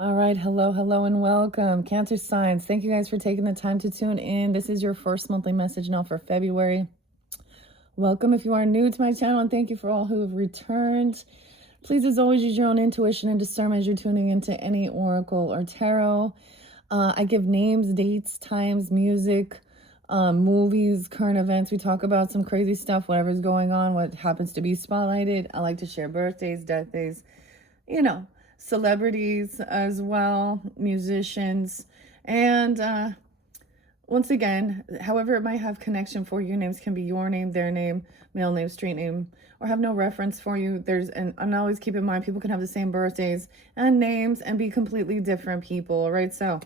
All right, hello, and welcome. Cancer signs, thank you guys for taking the time to tune in. This is your first monthly message now for February. Welcome if you are new to my channel, and thank you for all who have returned. Please, as always, use your own intuition and discernment as you're tuning into any oracle or tarot. I give names, dates, times, music, movies, current events. We talk about some crazy stuff, whatever's going on, what happens to be spotlighted. I like to share birthdays, death days, celebrities as well, musicians, and once again, however it might have connection for you, names can be your name, their name, middle name, street name, or have no reference for you. And always keep in mind, people can have the same birthdays and names and be completely different people, right? So,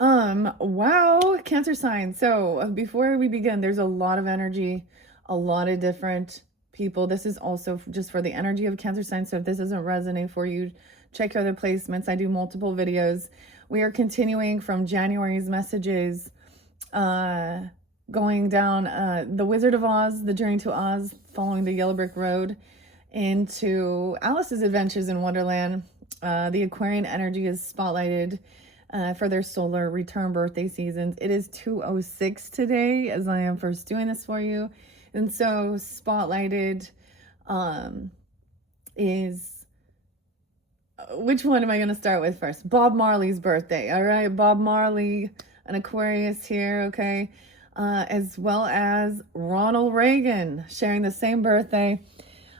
wow, Cancer sign. So before we begin, there's a lot of energy, a lot of different people. This is also just for the energy of Cancer sign. So if this doesn't resonate for you, check your other placements. I do multiple videos. We are continuing from January's messages, going down the Wizard of Oz, the journey to Oz, following the Yellow Brick Road, into Alice's adventures in Wonderland. The Aquarian energy is spotlighted for their solar return birthday seasons. It is 2:06 today as I am first doing this for you. And so spotlighted is, which one am I going to start with first? Bob Marley's birthday. All right, Bob Marley, an Aquarius here, okay? As well as Ronald Reagan sharing the same birthday.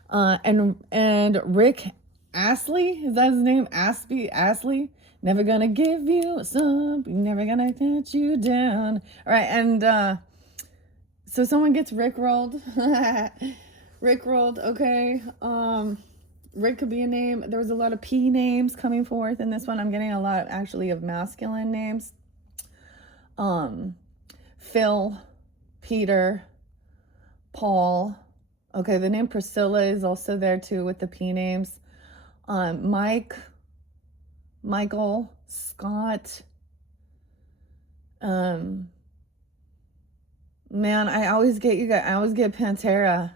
And Rick Astley, is that his name? Astley? Never gonna give you some, never gonna let you down. All right, and so someone gets Rickrolled. Rickrolled, okay. Rick could be a name. There was a lot of P names coming forth in this one. I'm getting a lot actually of masculine names. Phil, Peter, Paul. Okay, the name Priscilla is also there too with the P names. Mike, Michael, Scott. Man, I always get Pantera.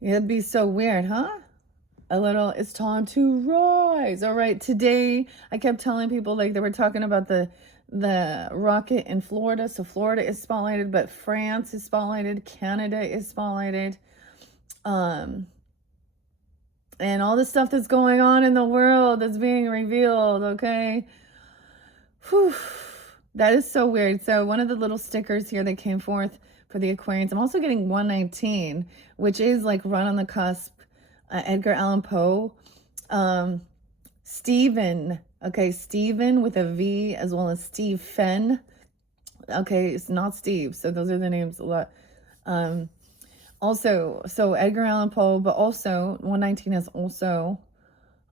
It'd be so weird, huh? A little, it's time to rise. All right, today I kept telling people, like, they were talking about the rocket in Florida. So Florida is spotlighted, but France is spotlighted, Canada is spotlighted. And all the stuff that's going on in the world that's being revealed, okay? Whew. That is so weird. So one of the little stickers here that came forth for the Aquarians, I'm also getting 119, which is like right on the cusp. Edgar Allan Poe. Stephen, okay, Stephen with a V, as well as Steve Fenn. Okay, it's not Steve, so those are the names a lot. Also, so Edgar Allan Poe, but also 119 is also,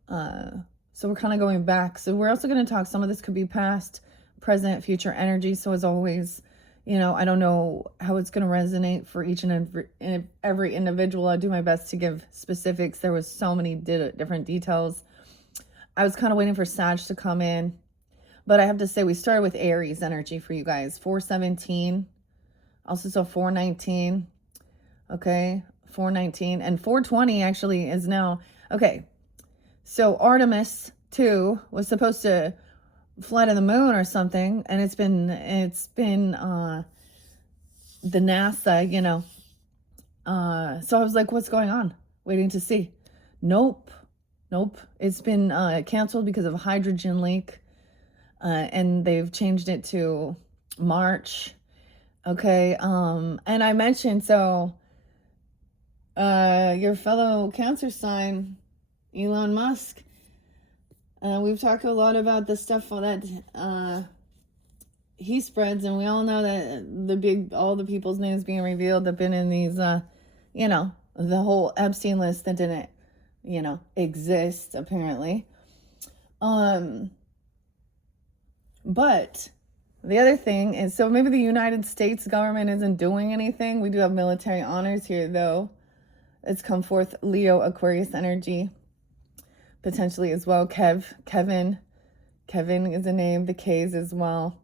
so we're kind of going back. So we're also going to talk, some of this could be past, present, future energy. So as always, I don't know how it's going to resonate for each and every individual. I do my best to give specifics. There was so many different details. I was kind of waiting for Sag to come in, but I have to say we started with Aries energy for you guys. 417, also so 419. Okay, 419 and 420 actually is now, okay. So Artemis 2 was supposed to fly to the moon or something, and it's been the NASA, so I was like, what's going on? Waiting to see. Nope. It's been canceled because of a hydrogen leak, and they've changed it to March. Okay, and I mentioned, so your fellow Cancer sign, Elon Musk, we've talked a lot about the stuff that he spreads, and we all know that all the people's names being revealed have been in these, the whole Epstein list that didn't, exist apparently. But the other thing is, so maybe the United States government isn't doing anything. We do have military honors here, though. It's come forth Leo Aquarius energy, potentially as well. Kevin is a name. The K's as well.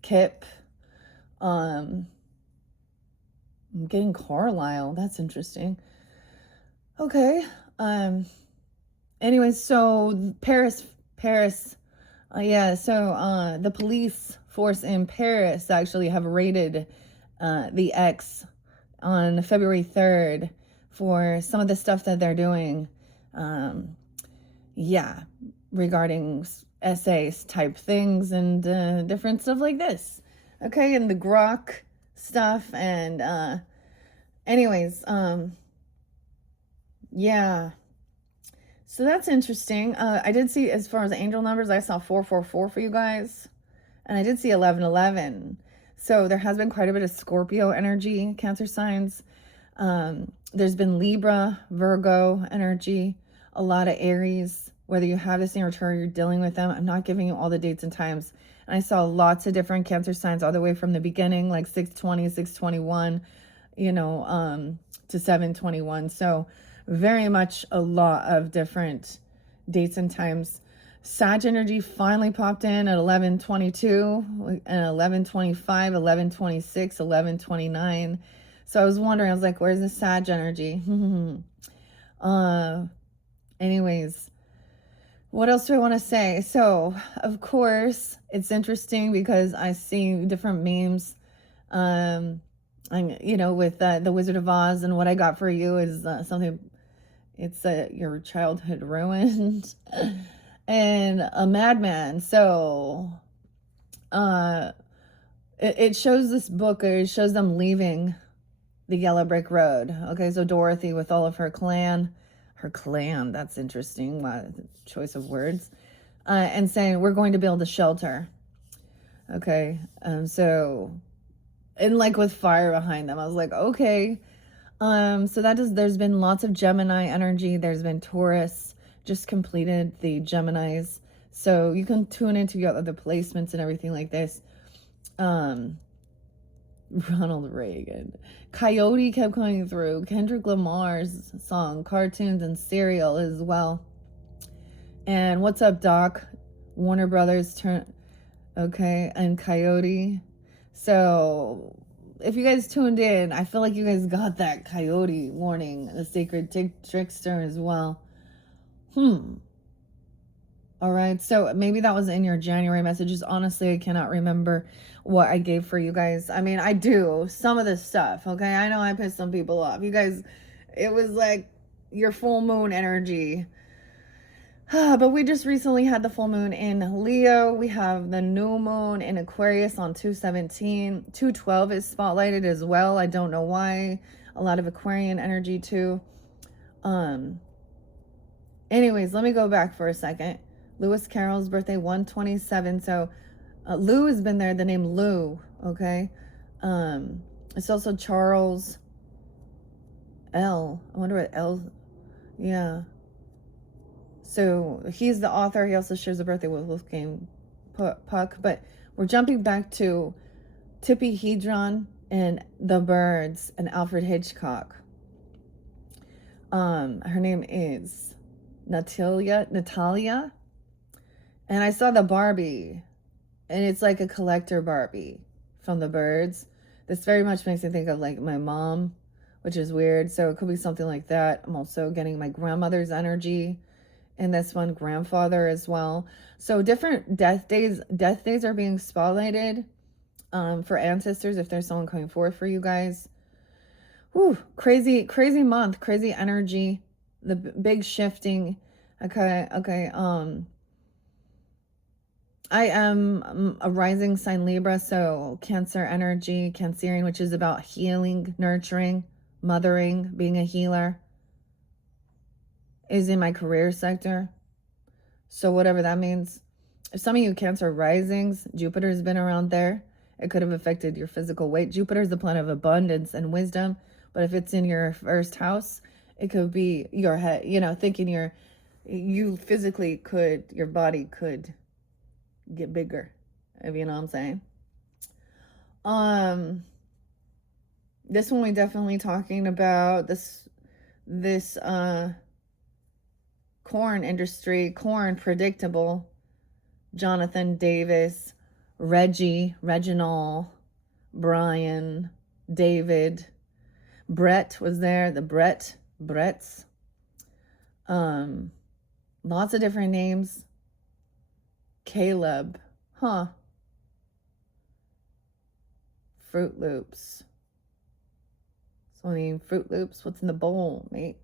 Kip. I'm getting Carlisle. That's interesting. Okay. Anyways, so Paris Paris. Yeah, so the police force in Paris actually have raided the X on February 3rd for some of the stuff that they're doing. Yeah, regarding essays type things and different stuff like this. Okay, and the grok stuff and anyways, yeah. So that's interesting. I did see, as far as angel numbers, I saw 444 for you guys. And I did see 1111. So there has been quite a bit of Scorpio energy, Cancer signs. There's been Libra, Virgo energy, a lot of Aries. Whether you have this in your chart or you're dealing with them, I'm not giving you all the dates and times. And I saw lots of different Cancer signs all the way from the beginning, like 620, 621, to 721. So very much a lot of different dates and times. Sag energy finally popped in at 11:22 and 11:25, 11:26, 11:29. So I was wondering, I was like, where's the Sag energy? Anyways, what else do I want to say? So, of course, it's interesting because I see different memes, with the Wizard of Oz, and what I got for you is something. It's your childhood ruined. And a madman. So it shows this book, or it shows them leaving the yellow brick road. Okay, so Dorothy with all of her clan, that's interesting, choice of words, and saying, we're going to build a shelter. Okay, so, and like with fire behind them, I was like, okay. So there's been lots of Gemini energy. There's been Taurus, just completed the Geminis. So you can tune into your other placements and everything like this. Ronald Reagan. Coyote kept coming through. Kendrick Lamar's song, cartoons and cereal as well. And What's Up, Doc? Warner Brothers okay, and Coyote. So if you guys tuned in, I feel like you guys got that Coyote warning, the sacred trickster as well. All right, so maybe that was in your January messages. Honestly, I cannot remember what I gave for you guys. I mean, I do some of this stuff, okay? I know I pissed some people off. You guys, it was like your full moon energy. But we just recently had the full moon in Leo. We have the new moon in Aquarius on 2/17. 2/12 is spotlighted as well. I don't know why. A lot of Aquarian energy too. Anyways, let me go back for a second. Lewis Carroll's birthday, 1/27. So Lou has been there, the name Lou, okay? It's also Charles L. I wonder what L, yeah. So he's the author. He also shares a birthday with Wolfgang Puck. But we're jumping back to Tippi Hedren and The Birds and Alfred Hitchcock. Her name is Natalia. And I saw the Barbie. And it's like a collector Barbie from The Birds. This very much makes me think of like my mom, which is weird. So it could be something like that. I'm also getting my grandmother's energy. And this one, grandfather as well. So different death days are being spotlighted for ancestors, if there's someone coming forward for you guys. Whew, crazy month, crazy energy, the big shifting. Okay. I am a rising sign Libra, so Cancer energy, Cancerian, which is about healing, nurturing, mothering, being a healer, is in my career sector. So whatever that means. If some of you Cancer risings, Jupiter's been around there. It could have affected your physical weight. Jupiter is the planet of abundance and wisdom. But if it's in your first house, it could be your head, thinking you physically your body could get bigger, if you know what I'm saying. This one we definitely talking about this corn industry, predictable. Jonathan Davis, Reginald, Brian, David, Brett was there, the Bretts. Lots of different names. Caleb. Huh. Fruit Loops. So, I mean, Fruit Loops, what's in the bowl, mate?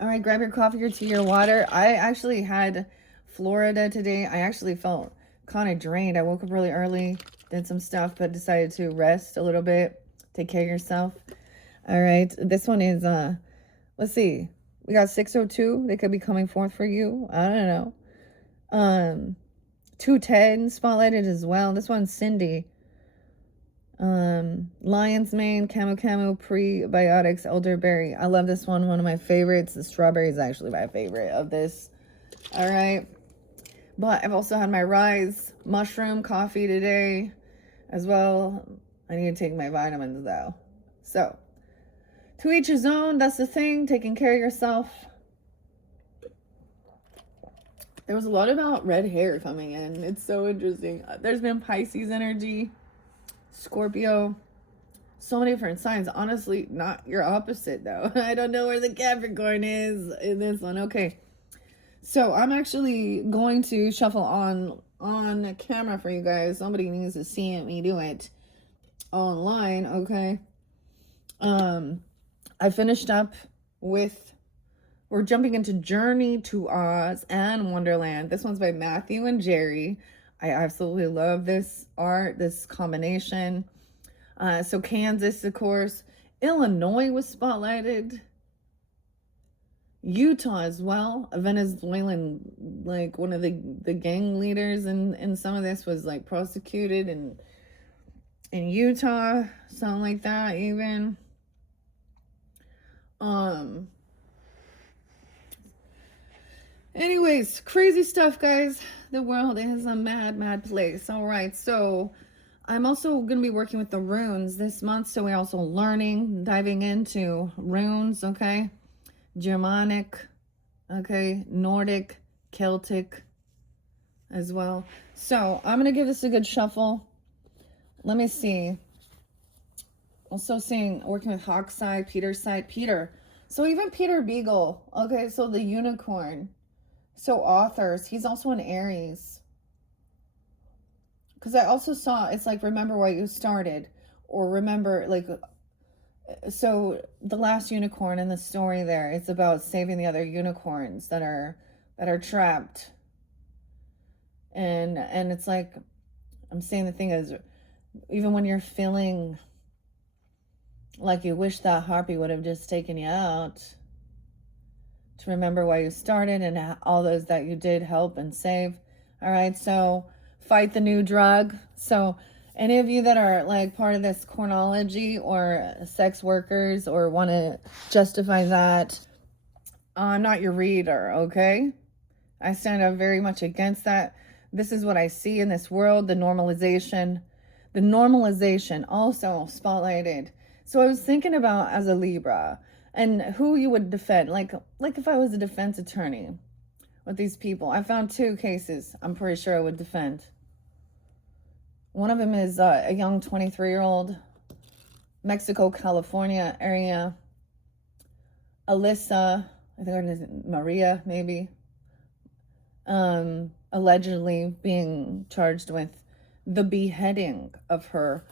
All right, grab your coffee or tea or water. I actually had Florida today. I actually felt kind of drained. I woke up really early, did some stuff, but decided to rest a little bit, take care of yourself. All right, this one is, let's see. We got 602. They could be coming forth for you. I don't know. 210 spotlighted as well. This one's Cindy. Lion's Mane, Camo Camo, Prebiotics, Elderberry. I love this one. One of my favorites. The strawberry is actually my favorite of this. All right. But I've also had my Rise mushroom coffee today as well. I need to take my vitamins though. So, to each his own. That's the thing. Taking care of yourself. There was a lot about red hair coming in. It's so interesting. There's been Pisces energy, Scorpio, so many different signs. Honestly, not your opposite though. I don't know where the Capricorn is in this one. Okay. So I'm actually going to shuffle on camera for you guys. Somebody needs to see me do it online. Okay. I finished up with, we're jumping into Journey to Oz and Wonderland. This one's by Matthew and Jerry. I absolutely love this art, this combination. So Kansas, of course. Illinois was spotlighted. Utah as well. A Venezuelan, like one of the gang leaders in some of this was like prosecuted in Utah, something like that even. Anyways, crazy stuff, guys. The world is a mad, mad place. All right, so I'm also going to be working with the runes this month. So we're also learning, diving into runes, okay? Germanic, okay? Nordic, Celtic as well. So I'm going to give this a good shuffle. Let me see. Also working with Hawkside, Peter's side, Peter. So even Peter Beagle, okay? So the unicorn. So authors, he's also an Aries. Because I also saw, it's like, remember why you started. Or remember, like, so the last unicorn in the story there, it's about saving the other unicorns that are trapped. And it's like, I'm saying the thing is, even when you're feeling like you wish that harpy would have just taken you out, to remember why you started and all those that you did help and save. All right, so fight the new drug. So any of you that are like part of this chronology or sex workers or want to justify that, I'm not your reader, okay? I stand up very much against that. This is what I see in this world, the normalization also spotlighted. So I was thinking about as a Libra and who you would defend. Like if I was a defense attorney with these people, I found 2 cases I'm pretty sure I would defend. One of them is a young 23-year-old, Mexico, California area. Alyssa, I think her name is Maria, maybe. Allegedly being charged with the beheading of her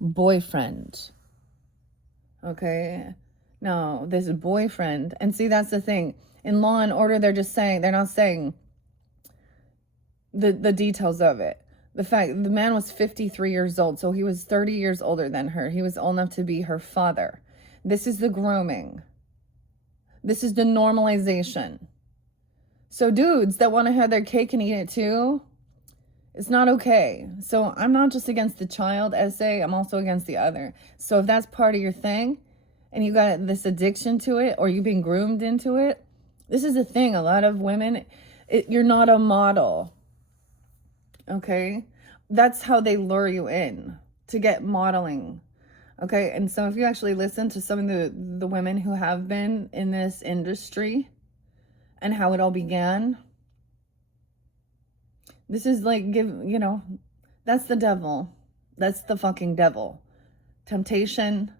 boyfriend. Okay. No, this boyfriend. And see, that's the thing. In Law and Order, they're not saying the details of it. The fact, the man was 53 years old, so he was 30 years older than her. He was old enough to be her father. This is the grooming. This is the normalization. So dudes that want to have their cake and eat it too, it's not okay. So I'm not just against the child essay, I'm also against the other. So if that's part of your thing, and you got this addiction to it, or you've been groomed into it, this is the thing. A lot of women, you're not a model. Okay? That's how they lure you in, to get modeling. Okay? And so if you actually listen to some of the women who have been in this industry and how it all began, this is like, that's the devil. That's the fucking devil. Temptation.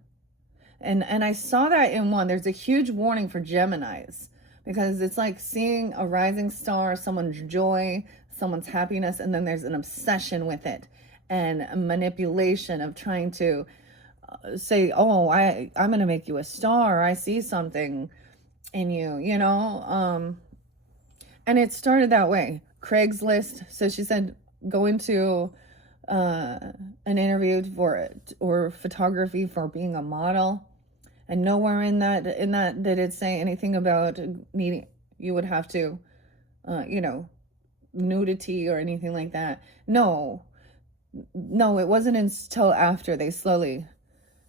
And I saw that in one. There's a huge warning for Geminis, because it's like seeing a rising star, someone's joy, someone's happiness, and then there's an obsession with it and a manipulation of trying to say, oh, I'm gonna make you a star, I see something in you, you know. And it started that way. Craigslist. So she said, go into an interview for it, or photography for being a model, and nowhere in that did it say anything about needing, you would have to you know, nudity or anything like that. No, it wasn't until after they slowly,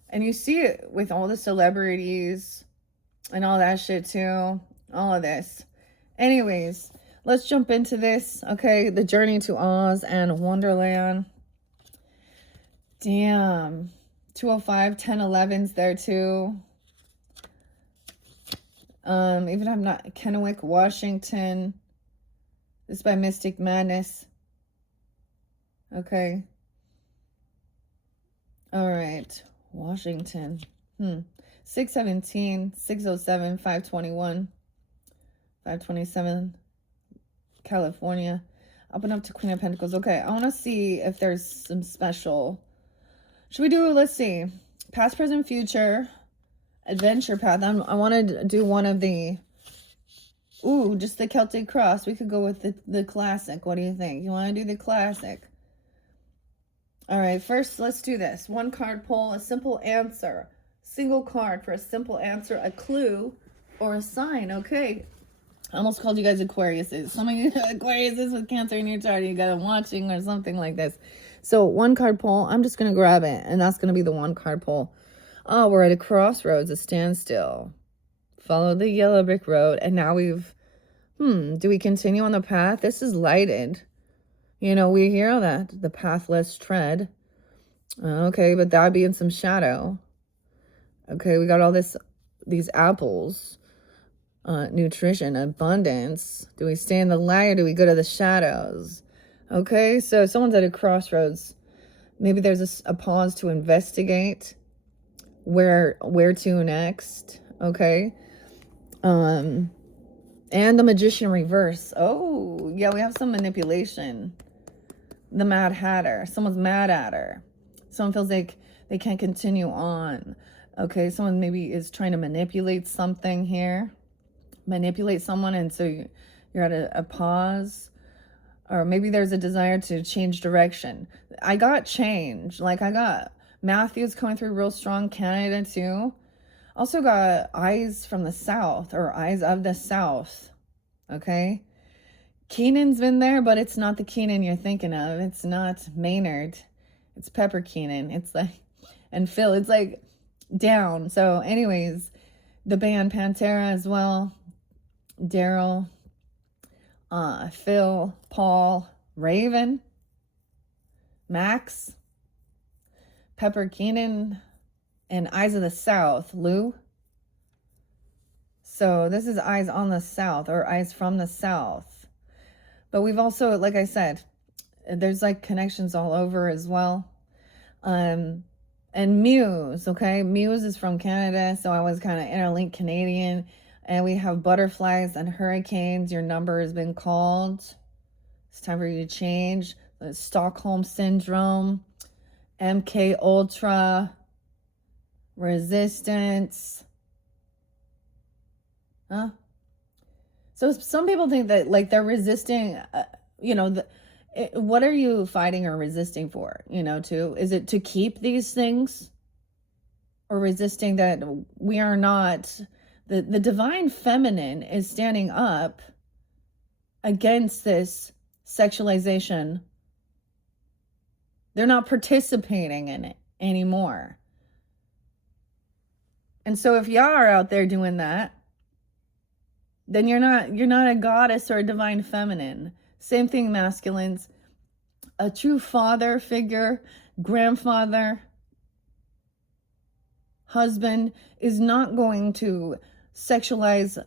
and you see it with all the celebrities and all that shit too, all of this. Anyways, let's jump into this. Okay, the journey to Oz and Wonderland. Damn. 205, 1011's there too. Even I'm not Kennewick, Washington. This is by Mystic Madness. Okay. All right. Washington. 617, 607, 521, 527. California. Up and up to Queen of Pentacles. Okay, I want to see if there's some special. Should we do, let's see, past, present, future, adventure path. I want to do one of the, ooh, just the Celtic cross. We could go with the classic. What do you think? You want to do the classic? All right, first, let's do this. One card pull, a simple answer. Single card for a simple answer, a clue, or a sign. Okay. I almost called you guys Aquariuses. Some of you Aquariuses with Cancer in your chart, you got them watching or something like this. So one card pull, I'm just going to grab it, and that's going to be the one card pull. Oh, we're at a crossroads, a standstill. Follow the yellow brick road, and now we've, do we continue on the path? This is lighted. You know, we hear that, the pathless tread. Okay, but that'd be in some shadow. Okay, we got all these apples. Nutrition, abundance. Do we stay in the light, or do we go to the shadows? Okay, so someone's at a crossroads. Maybe there's a pause to investigate where to next. Okay. And the Magician reverse. Oh, yeah, we have some manipulation. The Mad Hatter. Someone's mad at her. Someone feels like they can't continue on. Okay, someone maybe is trying to manipulate something here. Manipulate someone, and so you're at a pause. Or maybe there's a desire to change direction. I got change. Like, I got Matthew's coming through real strong. Canada too. Also got eyes from the south, or eyes of the south. Okay. Keenan's been there, but it's not the Keenan you're thinking of. It's not Maynard. It's Pepper Keenan. It's like, and Phil, it's like down. So anyways, the band Pantera as well. Daryl. Phil, Paul, Raven, Max, Pepper Keenan, and Eyes of the South, Lou. So this is Eyes on the South, or Eyes from the South. But we've also, like I said, there's like connections all over as well. And Muse, okay? Muse is from Canada, so I was kind of interlinked Canadian. And we have butterflies and hurricanes. Your number has been called. It's time for you to change. The Stockholm Syndrome, MK Ultra, Resistance. Huh? So some people think that, like, they're resisting, you know, what are you fighting or resisting for? You know, is it to keep these things? Or resisting that we are not... The divine feminine is standing up against this sexualization. They're not participating in it anymore. And so if y'all are out there doing that, then you're not a goddess or a divine feminine. Same thing, masculines. A true father figure, grandfather, husband is not going to sexualize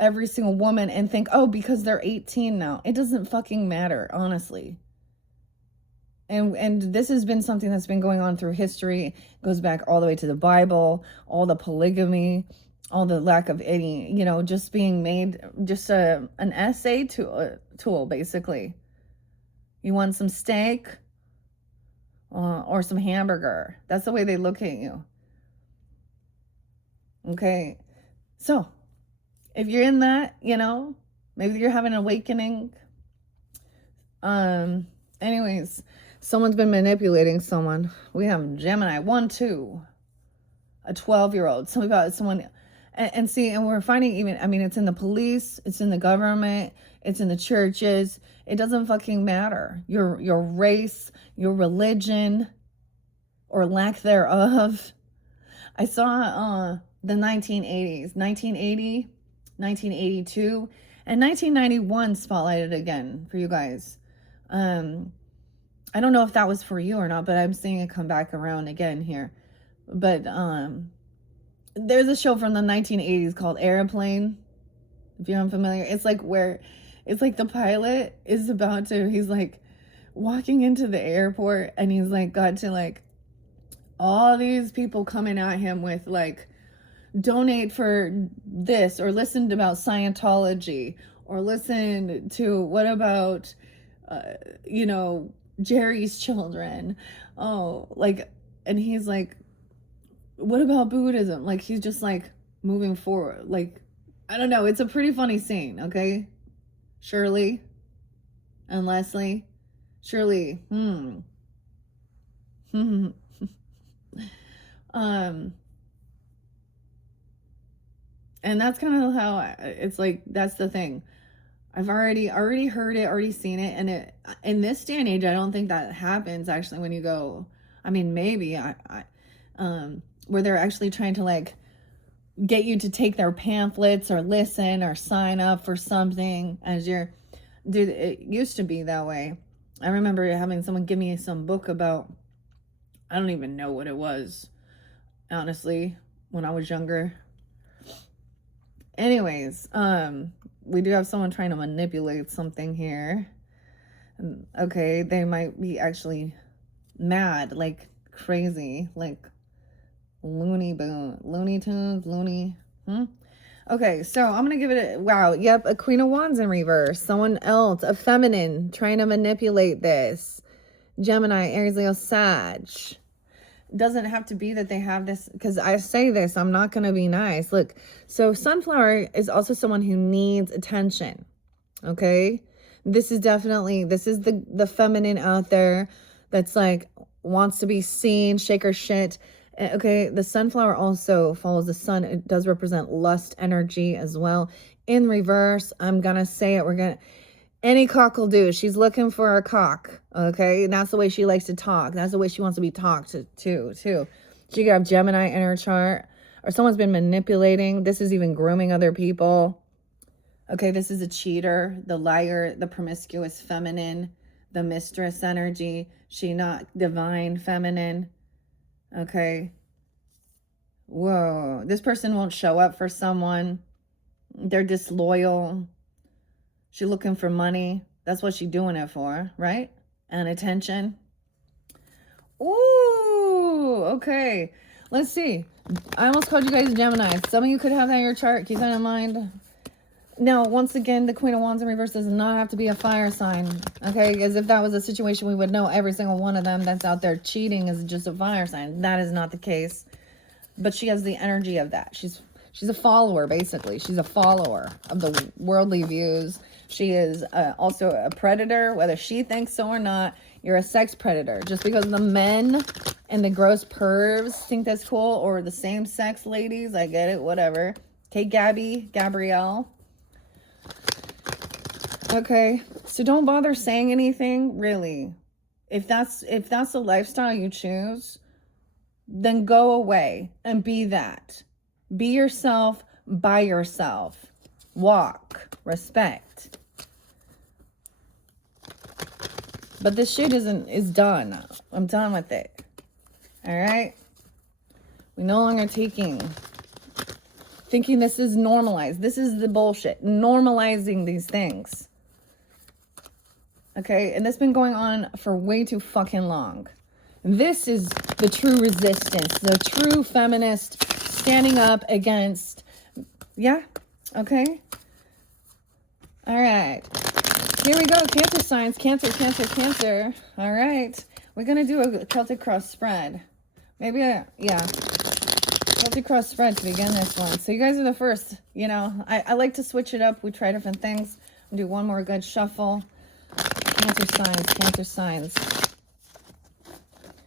every single woman and think, oh, because they're 18 now. It doesn't fucking matter, honestly. And this has been something that's been going on through history. It goes back all the way to the Bible, all the polygamy, all the lack of any, you know, just being made just an essay tool, basically. You want some steak or some hamburger. That's the way they look at you. Okay. So if you're in that, you know, maybe you're having an awakening. Anyways, someone's been manipulating someone. We have Gemini 1, 2, a 12-year-old. Someone, and see, and we're finding even, I mean, it's in the police, it's in the government, it's in the churches. It doesn't fucking matter. Your race, your religion, or lack thereof. I saw the 1980s, 1980, 1982, and 1991 spotlighted again for you guys. I don't know if that was for you or not, but I'm seeing it come back around again here. But there's a show from the 1980s called Airplane. If you're unfamiliar, it's like the pilot is about to, he's like walking into the airport, and he's like got to like all these people coming at him with like, donate for this, or listen about Scientology, or listen to what about you know, Jerry's children. Oh, like, and he's like, what about Buddhism? Like, he's just like moving forward. Like, I don't know. It's a pretty funny scene, okay? Shirley and Leslie. Shirley, and that's kind of how it's like, that's the thing. I've already heard it, already seen it, and it in this day and age, I don't think that happens actually when you go. I mean, maybe where they're actually trying to like get you to take their pamphlets or listen or sign up for something as you're. Dude, it used to be that way. I remember having someone give me some book about. I don't even know what it was, honestly, when I was younger. Anyways, we do have someone trying to manipulate something here. Okay, they might be actually mad, like crazy, like Looney Tunes. Okay, so I'm gonna give it a wow. Yep, a Queen of Wands in reverse. Someone else, a feminine, trying to manipulate this. Gemini, Aries, Leo, Sag. Doesn't have to be that they have this, because I say this, I'm not going to be nice. Look, so Sunflower is also someone who needs attention. Okay, this is the feminine out there that's like wants to be seen, shake her shit. Okay, the Sunflower also follows the sun. It does represent lust energy as well. In reverse, I'm gonna say it. Any cock will do. She's looking for a cock, okay? And that's the way she likes to talk. That's the way she wants to be talked to, too. She could have Gemini in her chart, or someone's been manipulating. This is even grooming other people. Okay, this is a cheater, the liar, the promiscuous feminine, the mistress energy. She not divine feminine, okay? Whoa, this person won't show up for someone. They're disloyal. She looking for money. That's what she doing it for, right? And attention. Ooh, okay. Let's see. I almost called you guys Gemini. Some of you could have that in your chart. Keep that in mind. Now, once again, the Queen of Wands in reverse does not have to be a fire sign. Okay? As if that was a situation, we would know every single one of them that's out there cheating is just a fire sign. That is not the case. But she has the energy of that. She's a follower, basically. She's a follower of the worldly views. She is also a predator, whether she thinks so or not. You're a sex predator. Just because the men and the gross pervs think that's cool, or the same sex ladies, I get it, whatever. Okay, Gabrielle. Okay, so don't bother saying anything, really. If that's the lifestyle you choose, then go away and be that. Be yourself by yourself. Walk. Respect. But this shit is done. I'm done with it. Alright? We no longer thinking this is normalized. This is the bullshit. Normalizing these things. Okay? And that's been going on for way too fucking long. This is the true resistance. The true feminist standing up against, yeah, okay, all right. Here we go. Cancer signs. Cancer, Cancer, Cancer. All right. We're going to do a Celtic cross spread. Maybe, yeah. Celtic cross spread to begin this one. So you guys are the first. You know, I like to switch it up. We try different things. I'll do one more good shuffle. Cancer signs. Cancer signs.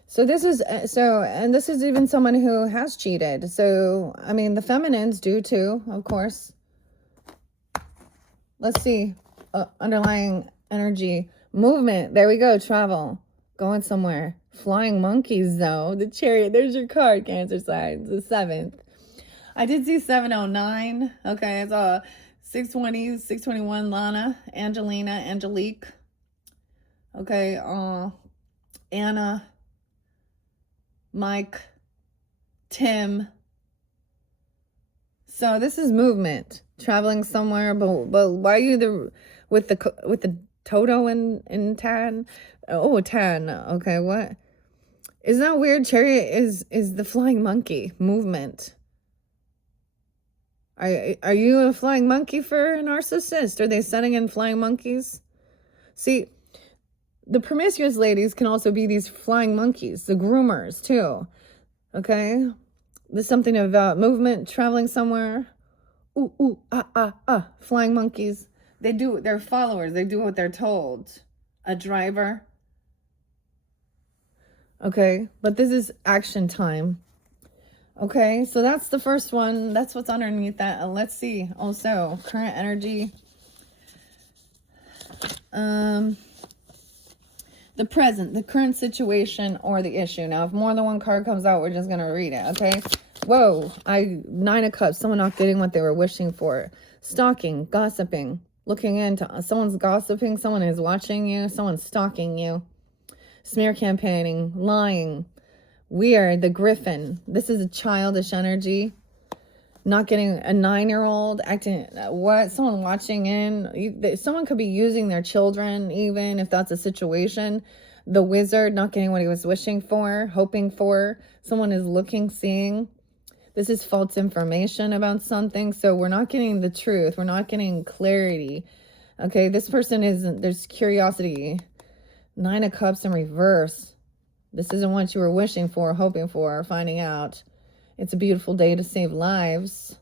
So this is, and this is even someone who has cheated. So, I mean, the feminines do too, of course. Let's see. Underlying energy. Movement. There we go. Travel. Going somewhere. Flying monkeys, though. The Chariot. There's your card, Cancer signs. The 7th. I did see 709. Okay, it's 620, 621, Lana, Angelina, Angelique. Okay, Anna, Mike, Tim. So this is movement, traveling somewhere. But why are you with the Toto in tan? Oh, tan. Okay, what? Isn't that weird? Chariot is the flying monkey movement. Are you a flying monkey for a narcissist? Are they setting in flying monkeys? See, the promiscuous ladies can also be these flying monkeys, the groomers too. Okay? There's something about movement, traveling somewhere. Ooh, ooh, flying monkeys. They're followers. They do what they're told. A driver. Okay, but this is action time. Okay, so that's the first one. That's what's underneath that. Let's see. Also, current energy. The present, the current situation, or the issue. Now, if more than one card comes out, we're just going to read it, okay? Whoa, 9 of Cups. Someone not getting what they were wishing for. Stalking, gossiping, looking into. Someone's gossiping. Someone is watching you. Someone's stalking you. Smear campaigning, lying. Weird, the Griffin. This is a childish energy. Not getting a 9-year-old acting. What? Someone watching in. Someone could be using their children, even if that's a situation. The Wizard not getting what he was wishing for, hoping for. Someone is looking, seeing. This is false information about something. So we're not getting the truth. We're not getting clarity. Okay, this person isn't. There's curiosity. 9 of Cups in reverse. This isn't what you were wishing for, hoping for, finding out. It's a beautiful day to save lives.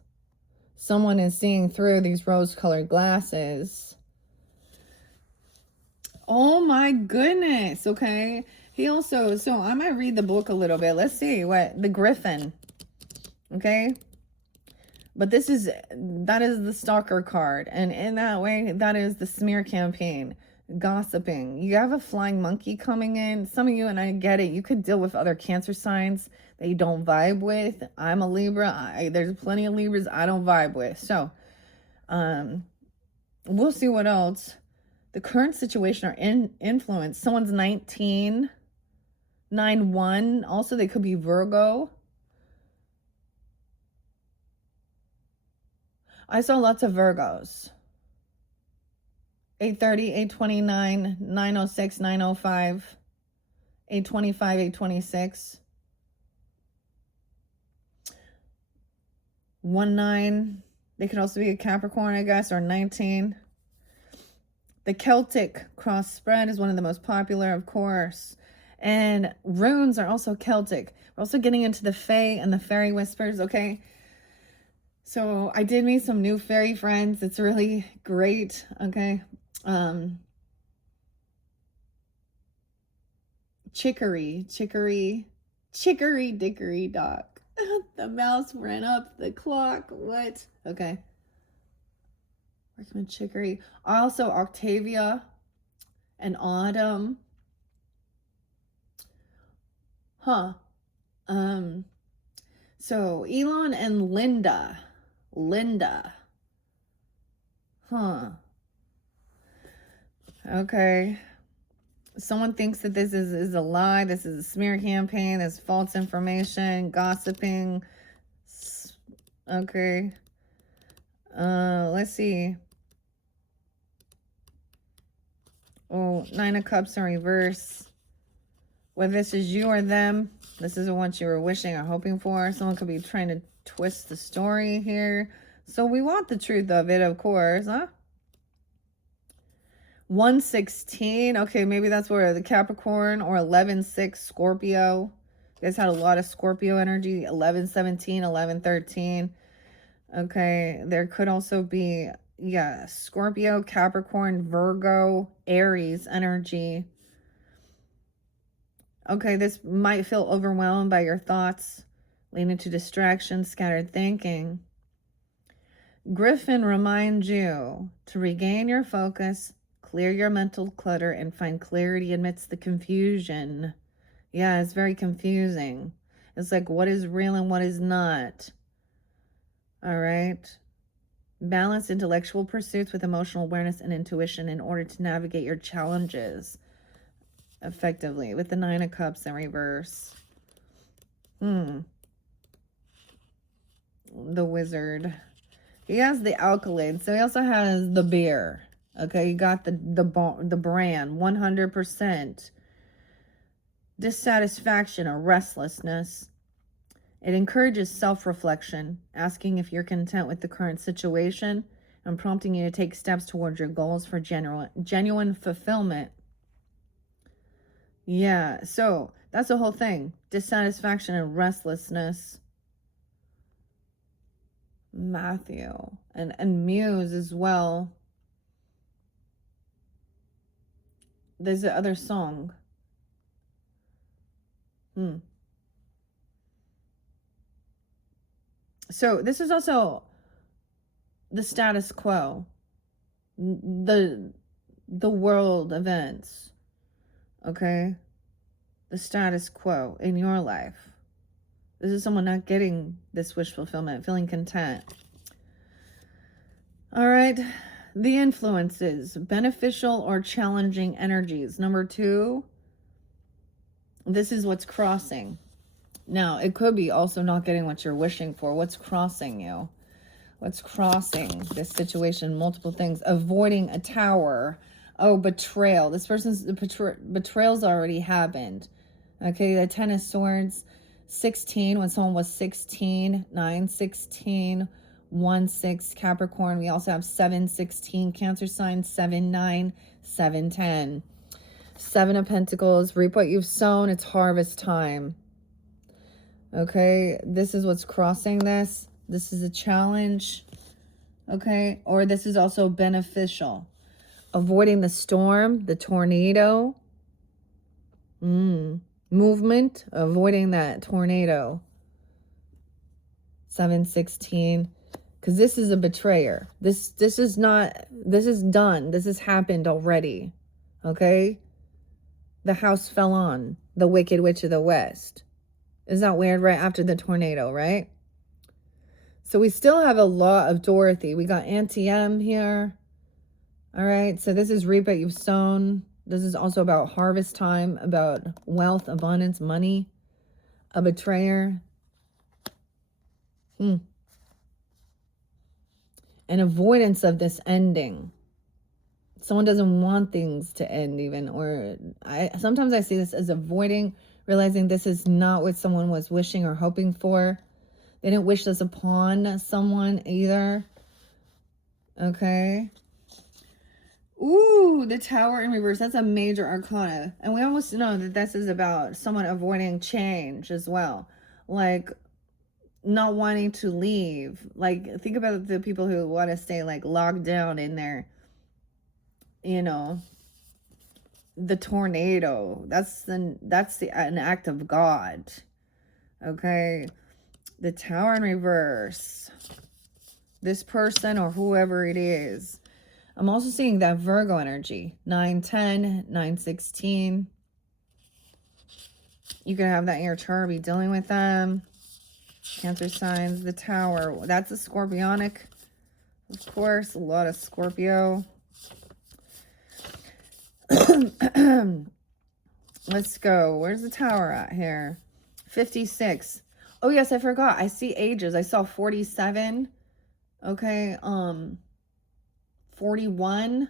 Someone is seeing through these rose-colored glasses. Oh my goodness, okay? He also, so I might read the book a little bit. Let's see what, the Griffin, okay? But that is the stalker card. And in that way, that is the smear campaign. Gossiping. You have a flying monkey coming in. Some of you, and I get it, you could deal with other Cancer signs that you don't vibe with. I'm a Libra. There's plenty of Libras I don't vibe with. So, we'll see what else. The current situation or influence. Someone's 19, 9-1. Also, they could be Virgo. I saw lots of Virgos. 8:30, 8:29, 9:06, 9:05, 8:25, 8:26, 19. They could also be a Capricorn, I guess, or 19. The Celtic cross spread is one of the most popular, of course. And runes are also Celtic. We're also getting into the Fae and the Fairy Whispers, okay? So I did meet some new fairy friends. It's really great, okay? Chicory dickory dock. The mouse ran up the clock. What? Okay. Recommend Chicory. Also Octavia and Autumn. Huh. So Elon and Linda. Huh. Okay. Someone thinks that this is a lie. This is a smear campaign. This false information, gossiping. Okay. Let's see. Oh, 9 of Cups in reverse. Whether this is you or them, this isn't what you were wishing or hoping for. Someone could be trying to twist the story here. So we want the truth of it, of course, huh? 116. Okay, maybe that's where the Capricorn, or 11/6 Scorpio. You guys had a lot of Scorpio energy. 11/17, 11/13. Okay, there could also be, yeah, Scorpio, Capricorn, Virgo, Aries energy. Okay, this might feel overwhelmed by your thoughts, leading to distraction, scattered thinking. Griffin reminds you to regain your focus, clear your mental clutter, and find clarity amidst the confusion. Yeah, it's very confusing. It's like, what is real and what is not? All right. Balance intellectual pursuits with emotional awareness and intuition in order to navigate your challenges effectively, with the 9 of Cups in reverse. The Wizard. He has the alkalid, so he also has the beer. Okay, you got the brand, 100% dissatisfaction or restlessness. It encourages self-reflection, asking if you're content with the current situation and prompting you to take steps towards your goals for genuine fulfillment. Yeah, so that's the whole thing. Dissatisfaction and restlessness. Matthew. And Muse as well. There's the other song. So this is also the status quo. The world events. Okay? The status quo in your life. This is someone not getting this wish fulfillment, feeling content. All right. The influences, beneficial or challenging energies. Number 2, this is what's crossing. Now, it could be also not getting what you're wishing for. What's crossing you? What's crossing this situation? Multiple things. Avoiding a tower. Oh, betrayal. This person's betrayal's already happened. Okay, the 10 of Swords. 16, when someone was 16. 9/16. 1/6 Capricorn. We also have 7/16 Cancer sign. 7/9. 7/10. 7 of Pentacles. Reap what you've sown. It's harvest time. Okay, this is what's crossing this. This is a challenge. Okay, or this is also beneficial. Avoiding the storm, the tornado. Movement, avoiding that tornado. 7/16. Because this is a betrayer. This is not, this is done. This has happened already. Okay? The house fell on the Wicked Witch of the West. Is that weird? Right after the tornado, right? So we still have a lot of Dorothy. We got Auntie M here. All right. So this is reap what you've sown. This is also about harvest time, about wealth, abundance, money. A betrayer. An avoidance of this ending. Someone doesn't want things to end even, or sometimes I see this as avoiding, realizing this is not what someone was wishing or hoping for. They didn't wish this upon someone either. Okay. Ooh, the Tower in reverse. That's a major arcana. And we almost know that this is about someone avoiding change as well. Like, not wanting to leave. Like, think about the people who want to stay, like, locked down in their, you know, the tornado. That's an act of God. Okay. The Tower in reverse. This person or whoever it is. I'm also seeing that Virgo energy. 9/10, 9/16. You could have that in your chart, be dealing with them. Cancer signs, the Tower. That's a Scorpionic. Of course, a lot of Scorpio. Let's go. Where's the Tower at here? 56. Oh, yes, I forgot. I see ages. I saw 47. Okay, 41.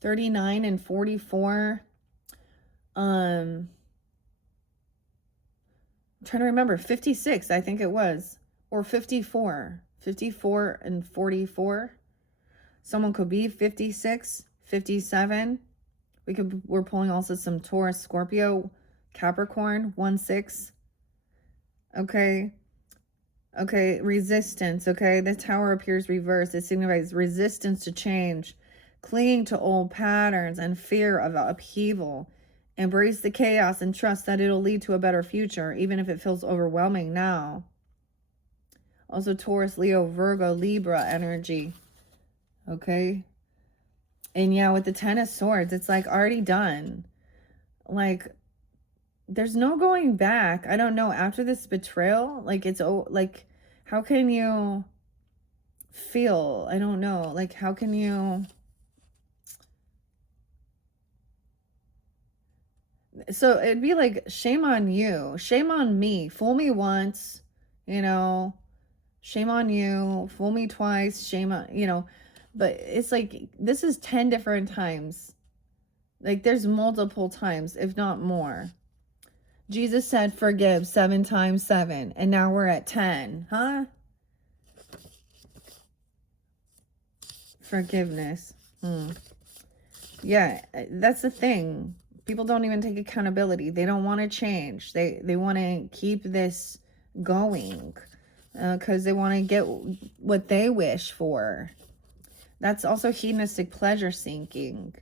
39 and 44. I'm trying to remember. 56, I think it was. Or 54. 54 and 44. Someone could be 56, 57. We're pulling also some Taurus, Scorpio, Capricorn, 1-6. Okay. Okay, resistance. Okay, the Tower appears reversed. It signifies resistance to change, clinging to old patterns, and fear of upheaval. Embrace the chaos and trust that it'll lead to a better future, even if it feels overwhelming now. Also, Taurus, Leo, Virgo, Libra energy. Okay. And yeah, with the Ten of Swords, it's like already done. Like, there's no going back. I don't know. After this betrayal, like, it's like, how can you feel? I don't know. Like, how can you? So it'd be like, shame on you, shame on me, fool me once, you know, shame on you, fool me twice, shame on, you know, but it's like, this is 10 different times. Like, there's multiple times, if not more. Jesus said, forgive 7 times 7, and now we're at 10, huh? Forgiveness. Yeah, that's the thing. People don't even take accountability. They don't want to change. They want to keep this going because they want to get what they wish for. That's also hedonistic pleasure seeking.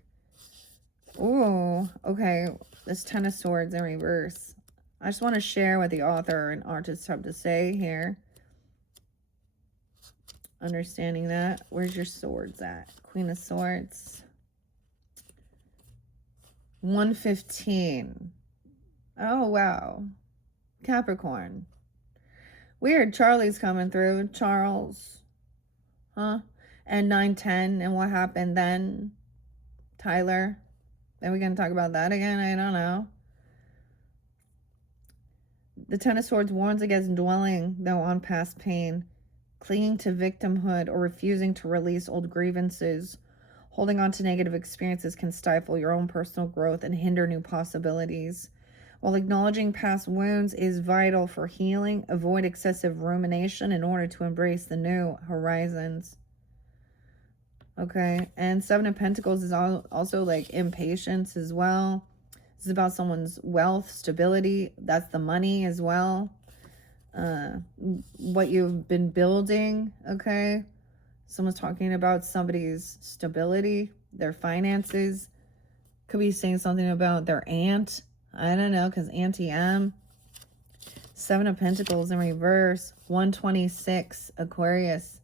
Ooh, okay. This Ten of Swords in reverse. I just want to share what the author and artist have to say here. Understanding that. Where's your swords at? Queen of Swords. 115. Oh, wow. Capricorn. Weird. Charlie's coming through. Charles. Huh? And 910. And what happened then? Tyler. Are we going to talk about that again? I don't know. The Ten of Swords warns against dwelling, though, on past pain, clinging to victimhood, or refusing to release old grievances. Holding on to negative experiences can stifle your own personal growth and hinder new possibilities. While acknowledging past wounds is vital for healing, avoid excessive rumination in order to embrace the new horizons. Okay, and Seven of Pentacles is also like impatience as well. This is about someone's wealth, stability. That's the money as well. What you've been building, okay? Someone's talking about somebody's stability, their finances. Could be saying something about their aunt. I don't know, because Auntie M. Seven of Pentacles in reverse. 126, Aquarius.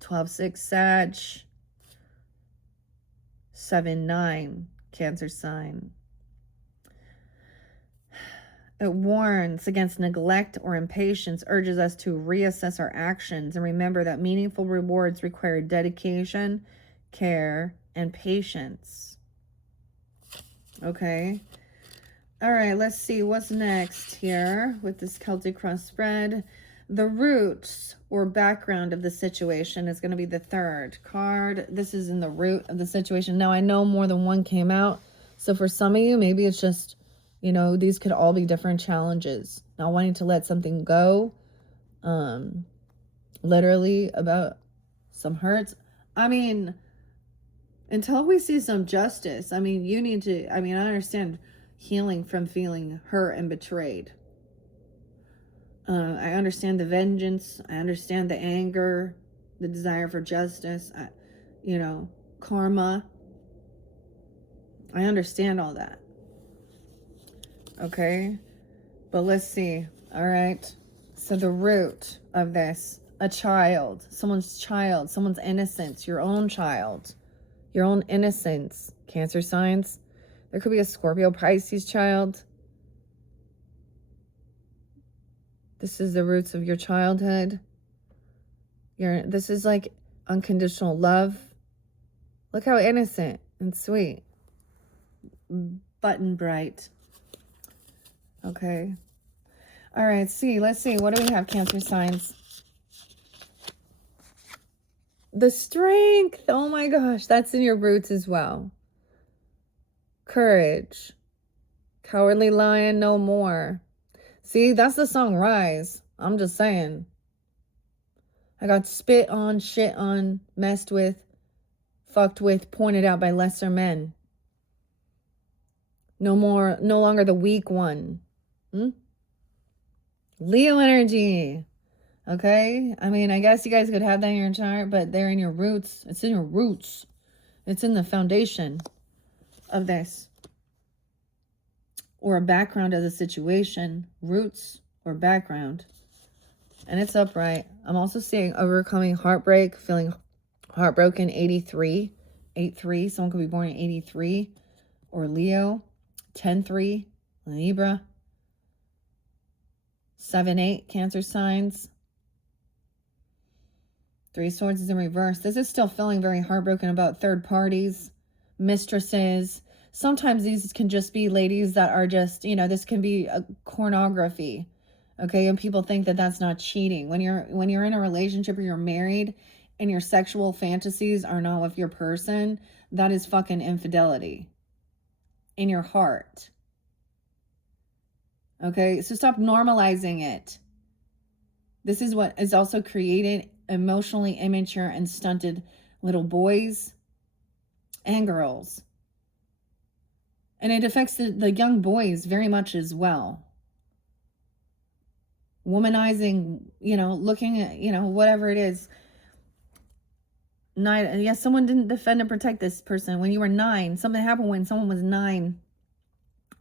12-6, Sag. 7-9, Cancer sign. It warns against neglect or impatience, urges us to reassess our actions, and remember that meaningful rewards require dedication, care, and patience. Okay. All right, let's see what's next here with this Celtic cross spread. The roots or background of the situation is going to be the third card. This is in the root of the situation. Now, I know more than one came out. So for some of you, maybe it's just, you know, these could all be different challenges. Not wanting to let something go. Literally about some hurts. I mean, until we see some justice, I mean, you need to, I mean, I understand healing from feeling hurt and betrayed. I understand the vengeance. I understand the anger, the desire for justice, you know, karma. I understand all that. Okay. But let's see. All right. So the root of this, a child, someone's innocence, your own child, your own innocence, Cancer signs. There could be a Scorpio, Pisces child. This is the roots of your childhood. This is like unconditional love. Look how innocent and sweet. Button bright. Okay. All right, let's see. What do we have, Cancer signs? The Strength. Oh my gosh, that's in your roots as well. Courage. Cowardly Lion, no more. See, that's the song Rise. I'm just saying. I got spit on, shit on, messed with, fucked with, pointed out by lesser men. No longer the weak one. Leo energy. Okay? I mean, I guess you guys could have that in your chart, but they're in your roots. It's in your roots. It's in the foundation of this. Or a background of the situation. Roots or background. And it's upright. I'm also seeing overcoming heartbreak, feeling heartbroken. 83. 8-3. Someone could be born in 83. Or Leo. 10-3. Libra. 7-8. Cancer signs. 3 Swords is in reverse. This is still feeling very heartbroken about third parties, mistresses. Sometimes these can just be ladies that are just, this can be a pornography. Okay, and people think that that's not cheating. When you're in a relationship or you're married and your sexual fantasies are not with your person, that is fucking infidelity in your heart. Okay, so stop normalizing it. This is what is also created emotionally immature and stunted little boys and girls. And it affects the young boys very much as well. Womanizing, looking at, whatever it is. Yes, someone didn't defend and protect this person when you were 9. Something happened when someone was 9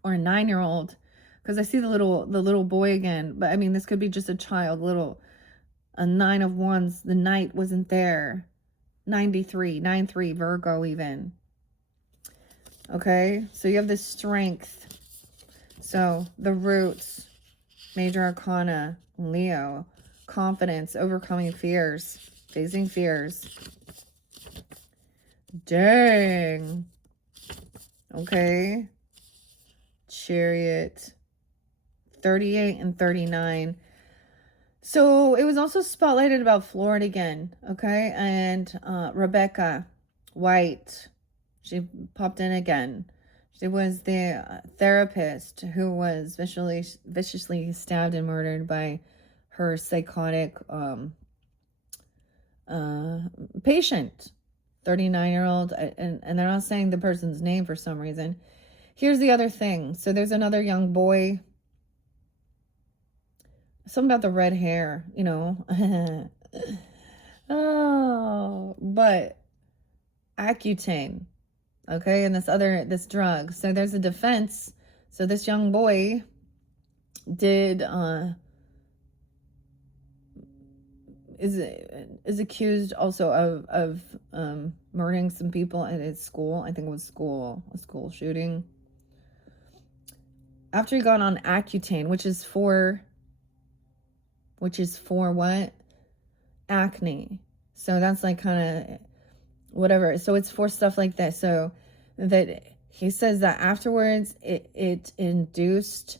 or a 9-year-old. Because I see the little boy again. But I mean, this could be just a child, a 9 of Wands. The knight wasn't there. 93, 9-3, Virgo even. Okay, so you have this strength. So the roots, major arcana, Leo, confidence, overcoming fears, facing fears. Dang. Okay. Chariot. 38 and 39. So it was also spotlighted about Florida again. Okay. And Rebecca White. She popped in again. She was the therapist who was viciously stabbed and murdered by her psychotic patient, 39-year-old, and they're not saying the person's name for some reason. Here's the other thing. So there's another young boy. Something about the red hair, Oh, but Accutane. Okay, and this drug. So there's a defense. So this young boy did is accused also of murdering some people at his school. I think it was a school shooting. After he got on Accutane, which is for what? Acne. So that's like kind of whatever. So it's for stuff like this. So that he says that afterwards it induced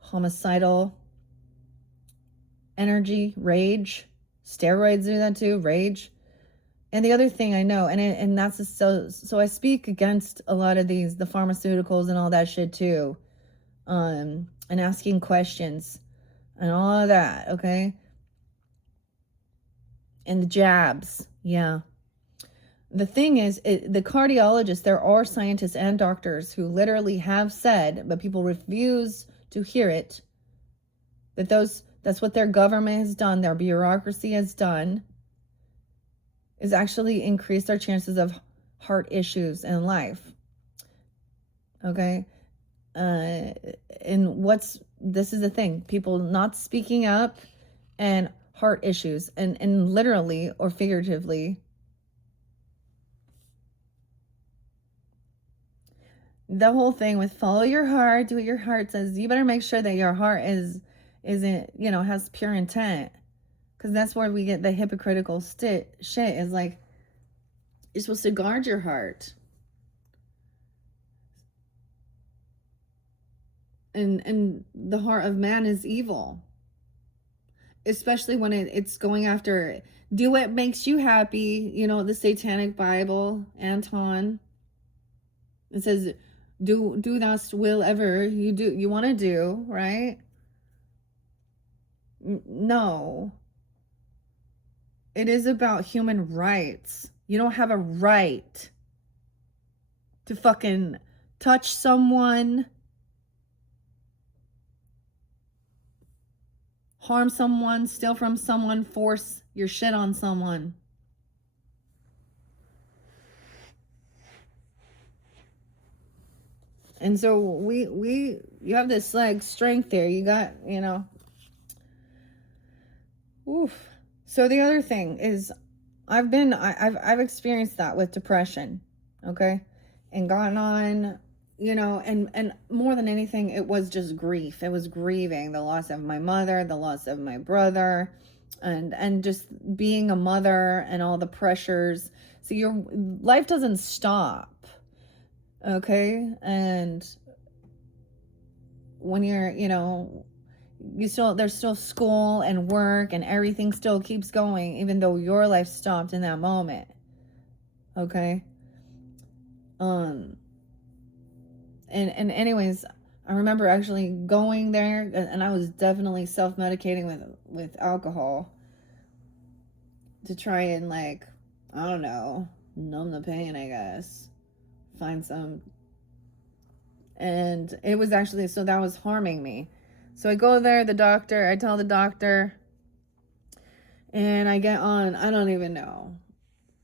homicidal energy, rage. Steroids do that too, rage. And the other thing I know, and that's so I speak against a lot of the pharmaceuticals and all that shit too, and asking questions and all of that, okay? And the jabs, yeah. The thing is, the cardiologists, there are scientists and doctors who literally have said, but people refuse to hear it, that that's what their government has done, their bureaucracy has done, is actually increase their chances of heart issues in life. Okay? And this is the thing, people not speaking up and heart issues, and literally or figuratively. The whole thing with follow your heart, do what your heart says. You better make sure that your heart isn't, has pure intent. Because that's where we get the hypocritical shit is like, you're supposed to guard your heart. And the heart of man is evil. Especially when it's going after, do what makes you happy. The Satanic Bible, Anton. It says, do thou will ever you want to do, right? No. It is about human rights. You don't have a right to fucking touch someone, harm someone, steal from someone, force your shit on someone. And so you have this like strength there. You got, you know. Oof. So the other thing is I've experienced that with depression, okay? And gotten on, you know, and more than anything, it was just grief. It was grieving the loss of my mother, the loss of my brother, and just being a mother and all the pressures. So your life doesn't stop. Okay? And when you're, you know, there's still school and work and everything still keeps going, even though your life stopped in that moment. Okay? And anyways, I remember actually going there, and I was definitely self-medicating with alcohol to try and, like, I don't know, numb the pain, I guess. Find some. And it was actually, so that was harming me. So I go there, I tell the doctor, and I get on, I don't even know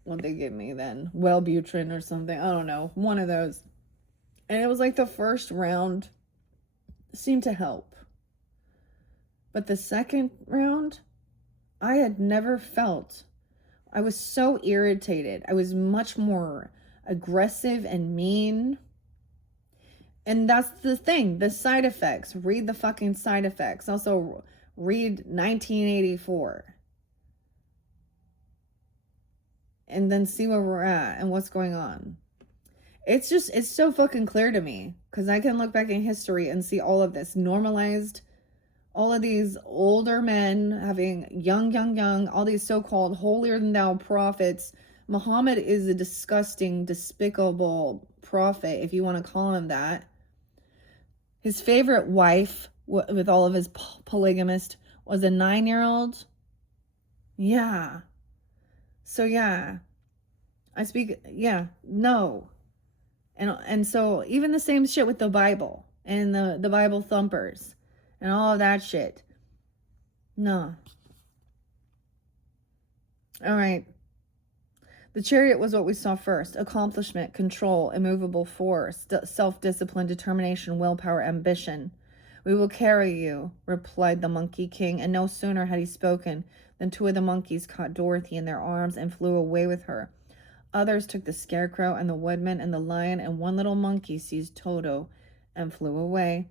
what they give me then. Wellbutrin or something. I don't know. One of those. And it was like the first round seemed to help. But the second round, I had never felt. I was so irritated. I was much more aggressive and mean. And that's the thing, the side effects. Read the fucking side effects. Also, read 1984. And then see where we're at and what's going on. It's so fucking clear to me. Because I can look back in history and see all of this normalized. All of these older men having young, all these so-called holier-than-thou prophets. Muhammad is a disgusting, despicable prophet, if you want to call him that. His favorite wife, with all of his polygamist, was a 9-year-old. Yeah. So, yeah. No. And so, even the same shit with the Bible, and the Bible thumpers, and all of that shit. No. All right. The chariot was what we saw first. Accomplishment, control, immovable force, self-discipline, determination, willpower, ambition. We will carry you, replied the Monkey King, and no sooner had he spoken than 2 of the monkeys caught Dorothy in their arms and flew away with her. Others took the Scarecrow and the Woodman and the Lion, and 1 little monkey seized Toto and flew away.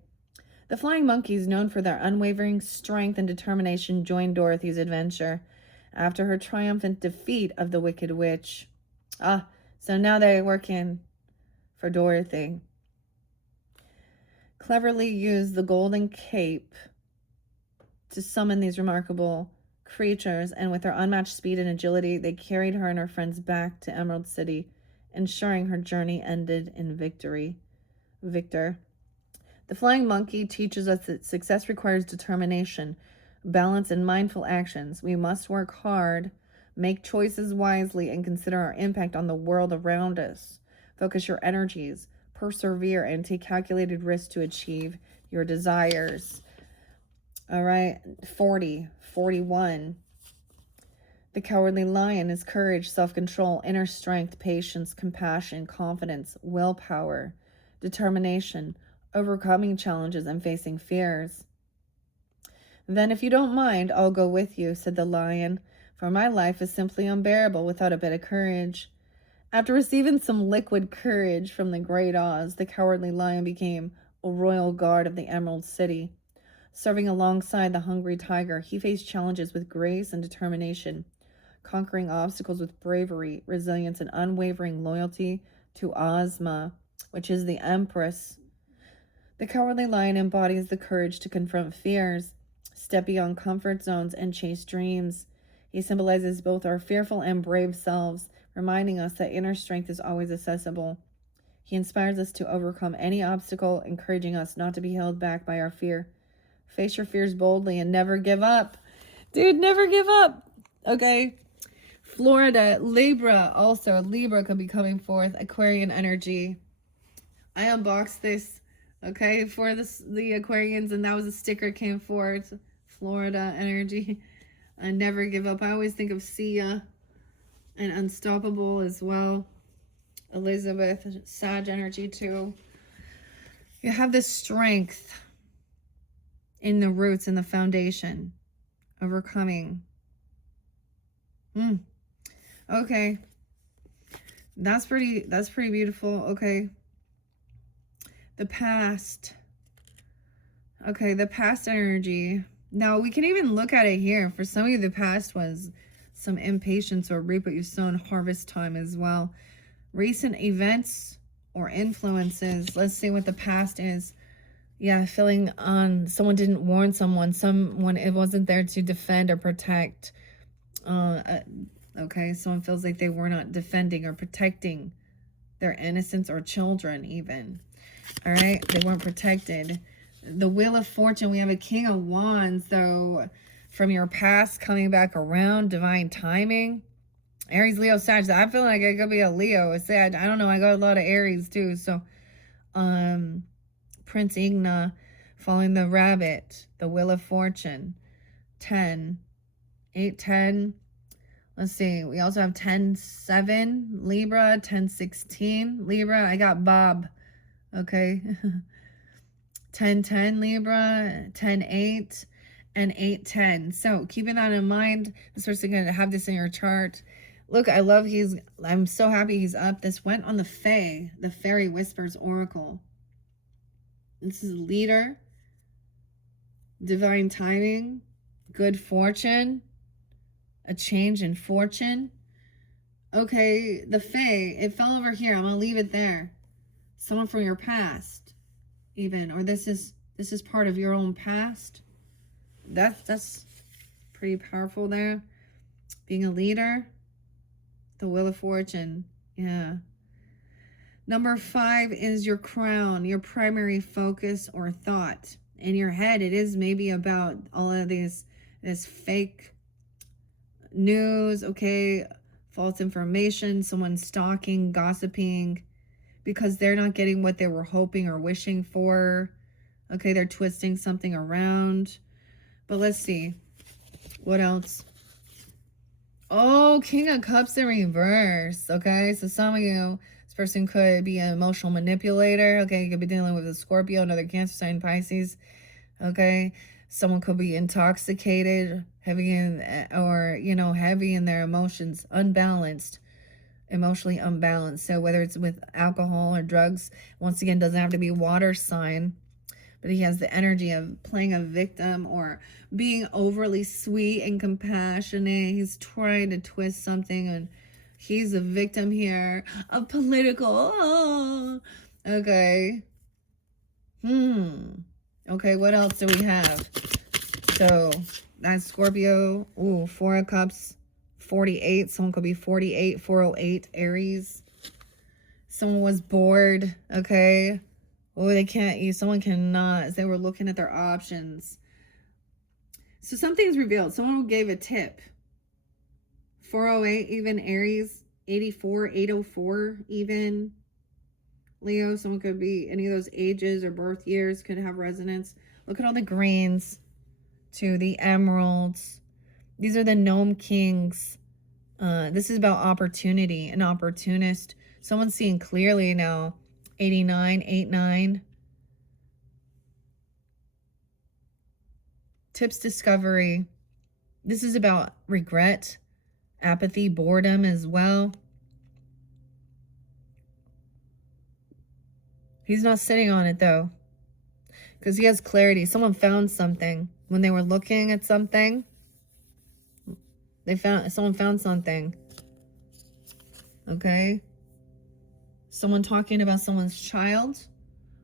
The flying monkeys, known for their unwavering strength and determination, joined Dorothy's adventure after her triumphant defeat of the Wicked Witch. So now they're working for Dorothy. Cleverly used the golden cape to summon these remarkable creatures, and with their unmatched speed and agility, they carried her and her friends back to Emerald City, ensuring her journey ended in victory. Victor. The flying monkey teaches us that success requires determination, balance, and mindful actions. We must work hard, make choices wisely, and consider our impact on the world around us. Focus your energies, persevere, and take calculated risks to achieve your desires. All right, 41. The Cowardly Lion is courage, self-control, inner strength, patience, compassion, confidence, willpower, determination, overcoming challenges, and facing fears. Then, if you don't mind, I'll go with you, said the lion, for my life is simply unbearable without a bit of courage. After receiving some liquid courage from the Great Oz, the Cowardly Lion became a royal guard of the Emerald City. Serving alongside the Hungry Tiger, he faced challenges with grace and determination, conquering obstacles with bravery, resilience, and unwavering loyalty to Ozma, which is the Empress. The Cowardly Lion embodies the courage to confront fears, step beyond comfort zones, and chase dreams. He symbolizes both our fearful and brave selves, reminding us that inner strength is always accessible. He inspires us to overcome any obstacle, encouraging us not to be held back by our fear. Face your fears boldly and never give up. Dude, never give up. Okay? Florida, Libra, also Libra could be coming forth. Aquarian energy. I unboxed this, okay, for the Aquarians, and that was a sticker came forth. Florida energy. I never give up. I always think of Sia and Unstoppable as well. Elizabeth, Sag energy too. You have this strength in the roots and the foundation. Overcoming. Okay. That's pretty beautiful. Okay. The past. Okay, the past energy. Now, we can even look at it here. For some of you, the past was some impatience or reap what you sow in harvest time as well. Recent events or influences. Let's see what the past is. Yeah, feeling on someone didn't warn someone. Someone, it wasn't there to defend or protect. Okay, someone feels like they were not defending or protecting their innocence or children even. All right, they weren't protected. The Wheel of Fortune, we have a King of Wands, though, from your past coming back around, divine timing. Aries, Leo, Sag. I feel like it could be a Leo, a Sag. I don't know. I got a lot of Aries too. So, Prince Igna, following the rabbit, the Wheel of Fortune, 10, 8, 10. Let's see. We also have 10, 7, Libra, 10, 16, Libra. I got Bob. Okay. 10, 10, Libra, 10, 8, and 8, 10. So keeping that in mind, this person going to have this in your chart. Look, I'm so happy he's up. This went on the Fae, the Fairy Whispers Oracle. This is leader, divine timing, good fortune, a change in fortune. Okay, the Fae, it fell over here. I'm going to leave it there. Someone from your past. Even, or this is part of your own past. That's pretty powerful there. Being a leader, the Wheel of Fortune. Yeah. Number 5 is your crown, your primary focus or thought. In your head, it is maybe about all of this fake news, okay, false information, someone stalking, gossiping, because they're not getting what they were hoping or wishing for. Okay, they're twisting something around. But let's see. What else? Oh, King of Cups in reverse. Okay, so some of you, this person could be an emotional manipulator. Okay, you could be dealing with a Scorpio, another Cancer sign, Pisces. Okay, someone could be intoxicated, heavy in their emotions, unbalanced. Emotionally unbalanced. So whether it's with alcohol or drugs, once again, doesn't have to be water sign, but he has the energy of playing a victim or being overly sweet and compassionate. He's trying to twist something, and he's a victim here of political. Okay. Okay, what else do we have? So that's Scorpio. Ooh, 4 of Cups. 48. Someone could be 48, 408, Aries. Someone was bored. Okay. Oh, they can't use. Someone cannot. They were looking at their options. So something's revealed. Someone gave a tip. 408, even Aries. 84, 804, even Leo. Someone could be any of those ages or birth years could have resonance. Look at all the greens to the emeralds. These are the gnome kings. This is about opportunity, an opportunist. Someone's seeing clearly now. 89, 89. Tips discovery. This is about regret, apathy, boredom as well. He's not sitting on it though, because he has clarity. Someone found something when they were looking at something. Someone found something. Okay. Someone talking about someone's child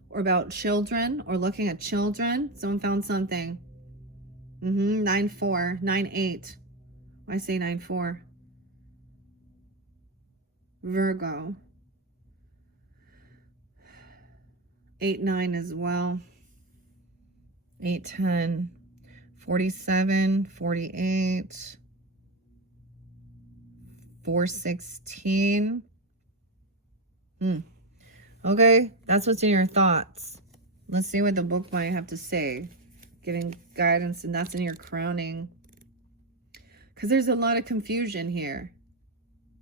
or about children or looking at children. Someone found something. 9-4, 9-8. I say 9-4. Virgo. 8-9 as well. 8-10. 47, 48. 416. Okay, that's what's in your thoughts. Let's see what the book might have to say. Giving guidance, and that's in your crowning. Because there's a lot of confusion here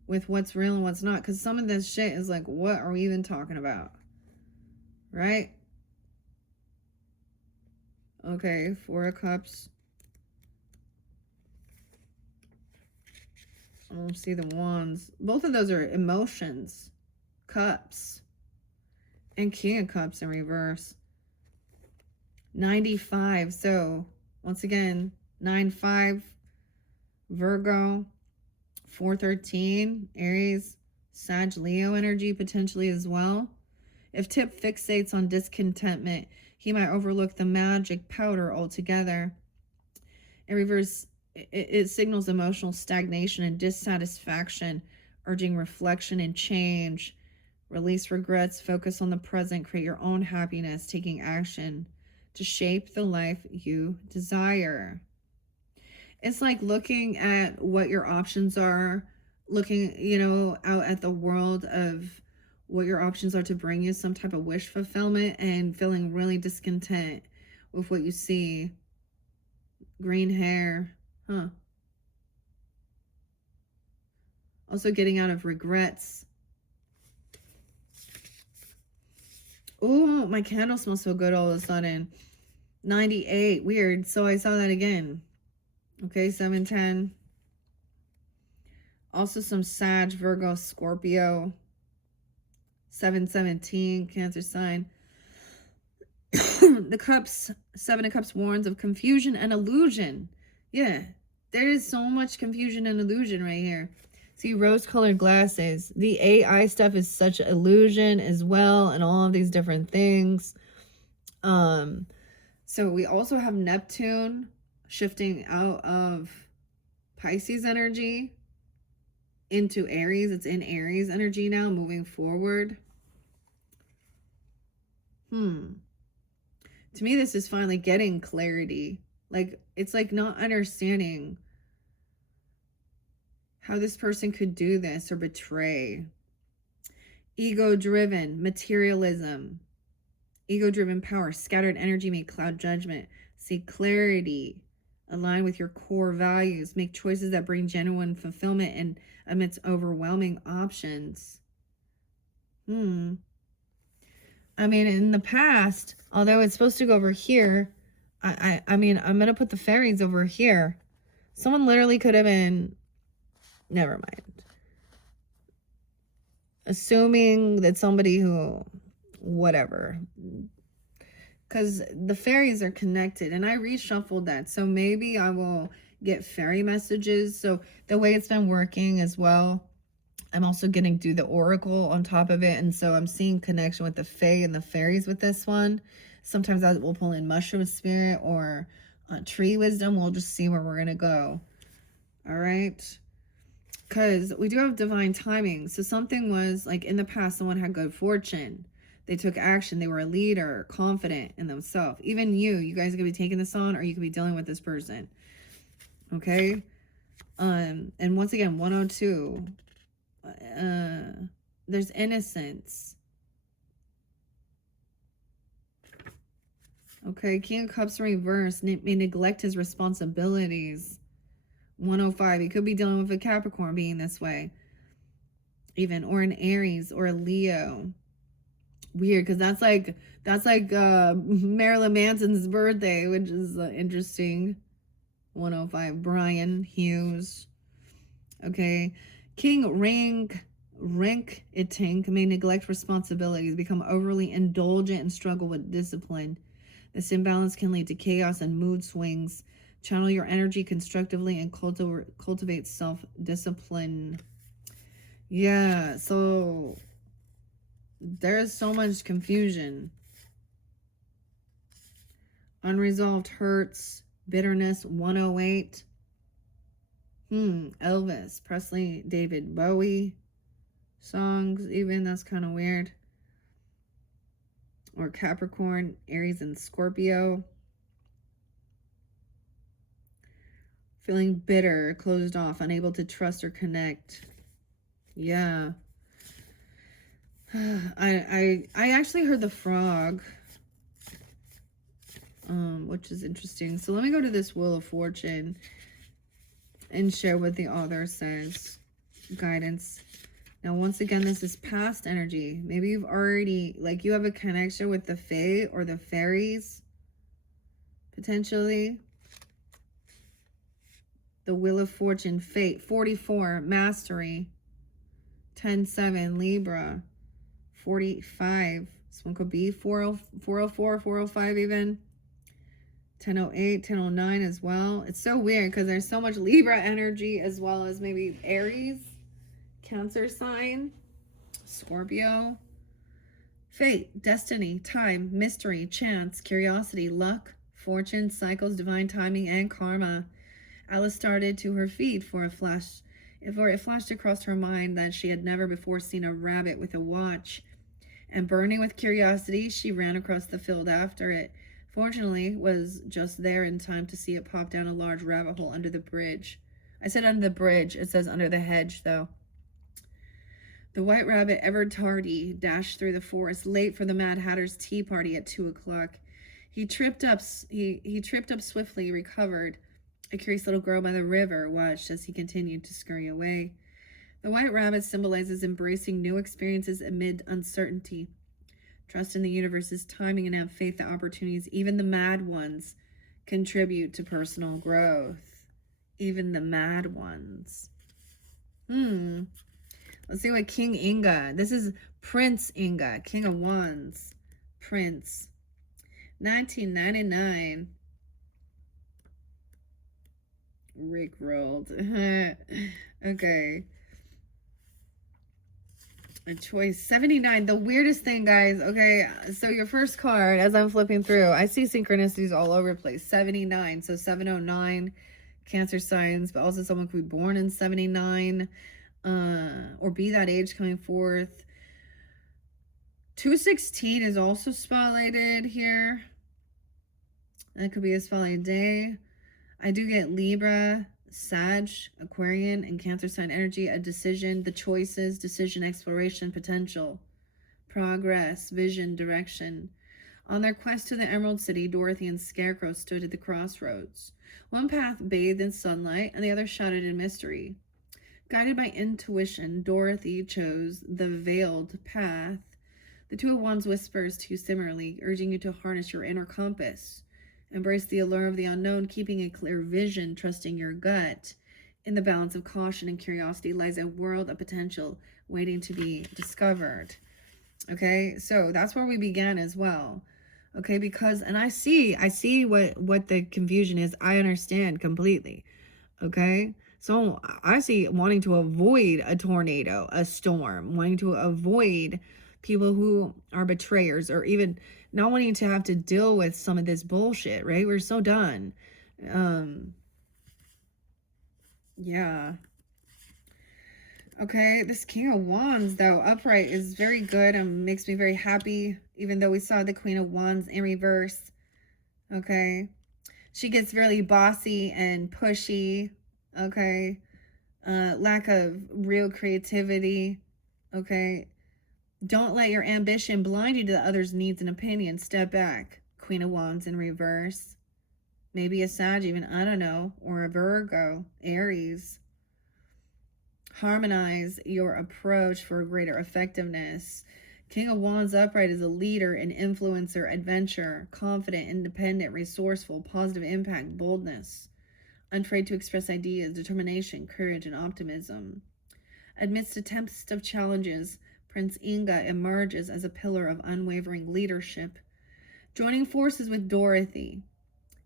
with what's real and what's not. Because some of this shit is like, what are we even talking about? Right? Okay, 4 of Cups. I don't see the Wands. Both of those are emotions. Cups. And King of Cups in reverse. 95. So, once again, 9-5. Virgo. 413. Aries. Sag, Leo energy potentially as well. If Tip fixates on discontentment, he might overlook the magic powder altogether. In reverse, it signals emotional stagnation and dissatisfaction, urging reflection and change. Release regrets, focus on the present, create your own happiness, taking action to shape the life you desire. It's like looking at what your options are, looking, out at the world of what your options are to bring you some type of wish fulfillment, and feeling really discontent with what you see. Green hair. Also getting out of regrets. Oh, my candle smells so good all of a sudden. 98. Weird. So I saw that again. Okay, 710. Also some Sag, Virgo, Scorpio. 717, Cancer sign. The Cups, 7 of Cups warns of confusion and illusion. Yeah, there is so much confusion and illusion right here. See, rose-colored glasses. The AI stuff is such an illusion as well, and all of these different things. So we also have Neptune shifting out of Pisces energy into Aries. It's in Aries energy now, moving forward. To me, this is finally getting clarity. Like, it's like not understanding how this person could do this or betray. Ego-driven, materialism. Ego-driven power, scattered energy may cloud judgment. See clarity. Align with your core values. Make choices that bring genuine fulfillment and amidst overwhelming options. I mean, in the past, although it's supposed to go over here, I mean, I'm going to put the fairies over here. Someone literally could have been, never mind. Assuming that somebody who, whatever. Because the fairies are connected, and I reshuffled that. So maybe I will get fairy messages. So the way it's been working as well, I'm also getting through the oracle on top of it. And so I'm seeing connection with the fae and the fairies with this one. Sometimes I will pull in mushroom spirit or tree wisdom. We'll just see where we're going to go. All right. Because we do have divine timing. So something was like in the past, someone had good fortune. They took action. They were a leader, confident in themselves. Even you guys could be taking this on, or you could be dealing with this person. Okay. And once again, 102. There's innocence. Okay, King of Cups reverse may neglect his responsibilities. 105, he could be dealing with a Capricorn being this way. Even, or an Aries or a Leo. Weird, because that's like Marilyn Manson's birthday, which is interesting. 105, Brian Hughes. Okay, King Rinc-Itinc may neglect responsibilities, become overly indulgent, and struggle with discipline. This imbalance can lead to chaos and mood swings. Channel your energy constructively and cultivate self-discipline. Yeah, so there's so much confusion. Unresolved hurts, bitterness, 108. Elvis, Presley, David Bowie songs, even, that's kind of weird. Or Capricorn, Aries, and Scorpio. Feeling bitter, closed off, unable to trust or connect. Yeah. I actually heard the frog, which is interesting. So let me go to this Wheel of Fortune and share what the author says. Guidance. Now, once again, this is past energy. Maybe you've already, like, you have a connection with the fae or the fairies, potentially. The Wheel of Fortune, fate, 44, mastery, 10-7, Libra, 45. This one could be 404, 405 even. 1008, 1009 as well. It's so weird because there's so much Libra energy as well as maybe Aries, Cancer sign, Scorpio. Fate, destiny, time, mystery, chance, curiosity, luck, fortune, cycles, divine timing, and karma. Alice started to her feet for it flashed across her mind that she had never before seen a rabbit with a watch. And burning with curiosity, she ran across the field after it. Fortunately, was just there in time to see it pop down a large rabbit hole under the bridge. I said under the bridge. It says under the hedge, though. The white rabbit, ever tardy, dashed through the forest, late for the Mad Hatter's tea party at 2 o'clock. He tripped up swiftly, recovered. A curious little girl by the river watched as he continued to scurry away. The white rabbit symbolizes embracing new experiences amid uncertainty. Trust in the universe's timing and have faith that opportunities, even the mad ones, contribute to personal growth. Even the mad ones. Let's see what King Inga. This is Prince Inga, King of Wands. Prince. 1999. Rickrolled. Okay. A choice. 79. The weirdest thing, guys. Okay, so your first card, as I'm flipping through, I see synchronicities all over the place. 79. So 709, Cancer signs, but also someone could be born in 79. Or be that age coming forth. 216 is also spotlighted here. That could be a spotlight day. I do get Libra, Sag, Aquarian, and Cancer sign energy. A decision, the choices, decision, exploration, potential, progress, vision, direction. On their quest to the Emerald City, Dorothy and Scarecrow stood at the crossroads. One path bathed in sunlight, and the other shrouded in mystery. Guided by intuition, Dorothy chose the veiled path. The Two of Wands whispers to you similarly, urging you to harness your inner compass. Embrace the allure of the unknown, keeping a clear vision, trusting your gut. In the balance of caution and curiosity lies a world of potential waiting to be discovered. Okay, so that's where we began as well. Okay, because, and I see what the confusion is. I understand completely. Okay, so I see wanting to avoid a tornado, a storm, wanting to avoid people who are betrayers, or even not wanting to have to deal with some of this bullshit, right? We're so done. Yeah. Okay, this King of Wands, though, upright is very good and makes me very happy, even though we saw the Queen of Wands in reverse. Okay. She gets really bossy and pushy. Okay. Lack of real creativity. Okay. Don't let your ambition blind you to the other's needs and opinions. Step back. Queen of Wands in reverse. Maybe a Sag even, I don't know. Or a Virgo. Aries. Harmonize your approach for greater effectiveness. King of Wands upright is a leader, an influencer, adventure, confident, independent, resourceful, positive impact, boldness. Unafraid to express ideas, determination, courage, and optimism. Amidst a tempest of challenges, Prince Inga emerges as a pillar of unwavering leadership. Joining forces with Dorothy,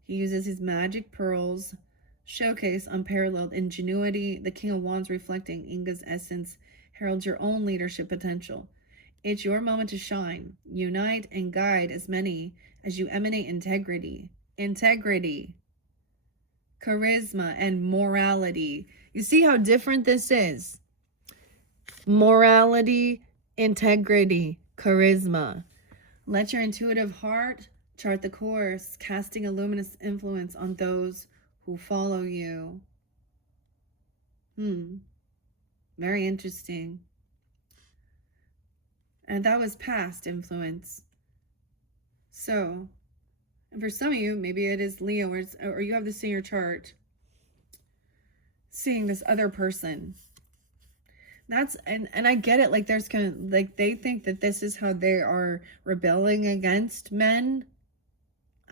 he uses his magic pearls, showcase unparalleled ingenuity. The King of Wands, reflecting Inga's essence, heralds your own leadership potential. It's your moment to shine. Unite and guide as many as you emanate integrity, charisma, and morality. You see how different this is? Morality, integrity, charisma. Let your intuitive heart chart the course, casting a luminous influence on those who follow you. Very interesting. And that was past influence. So, and for some of you, maybe it is Leo, or you have this in your chart, seeing this other person. That's, and I get it, like there's kind of, like they think that this is how they are rebelling against men.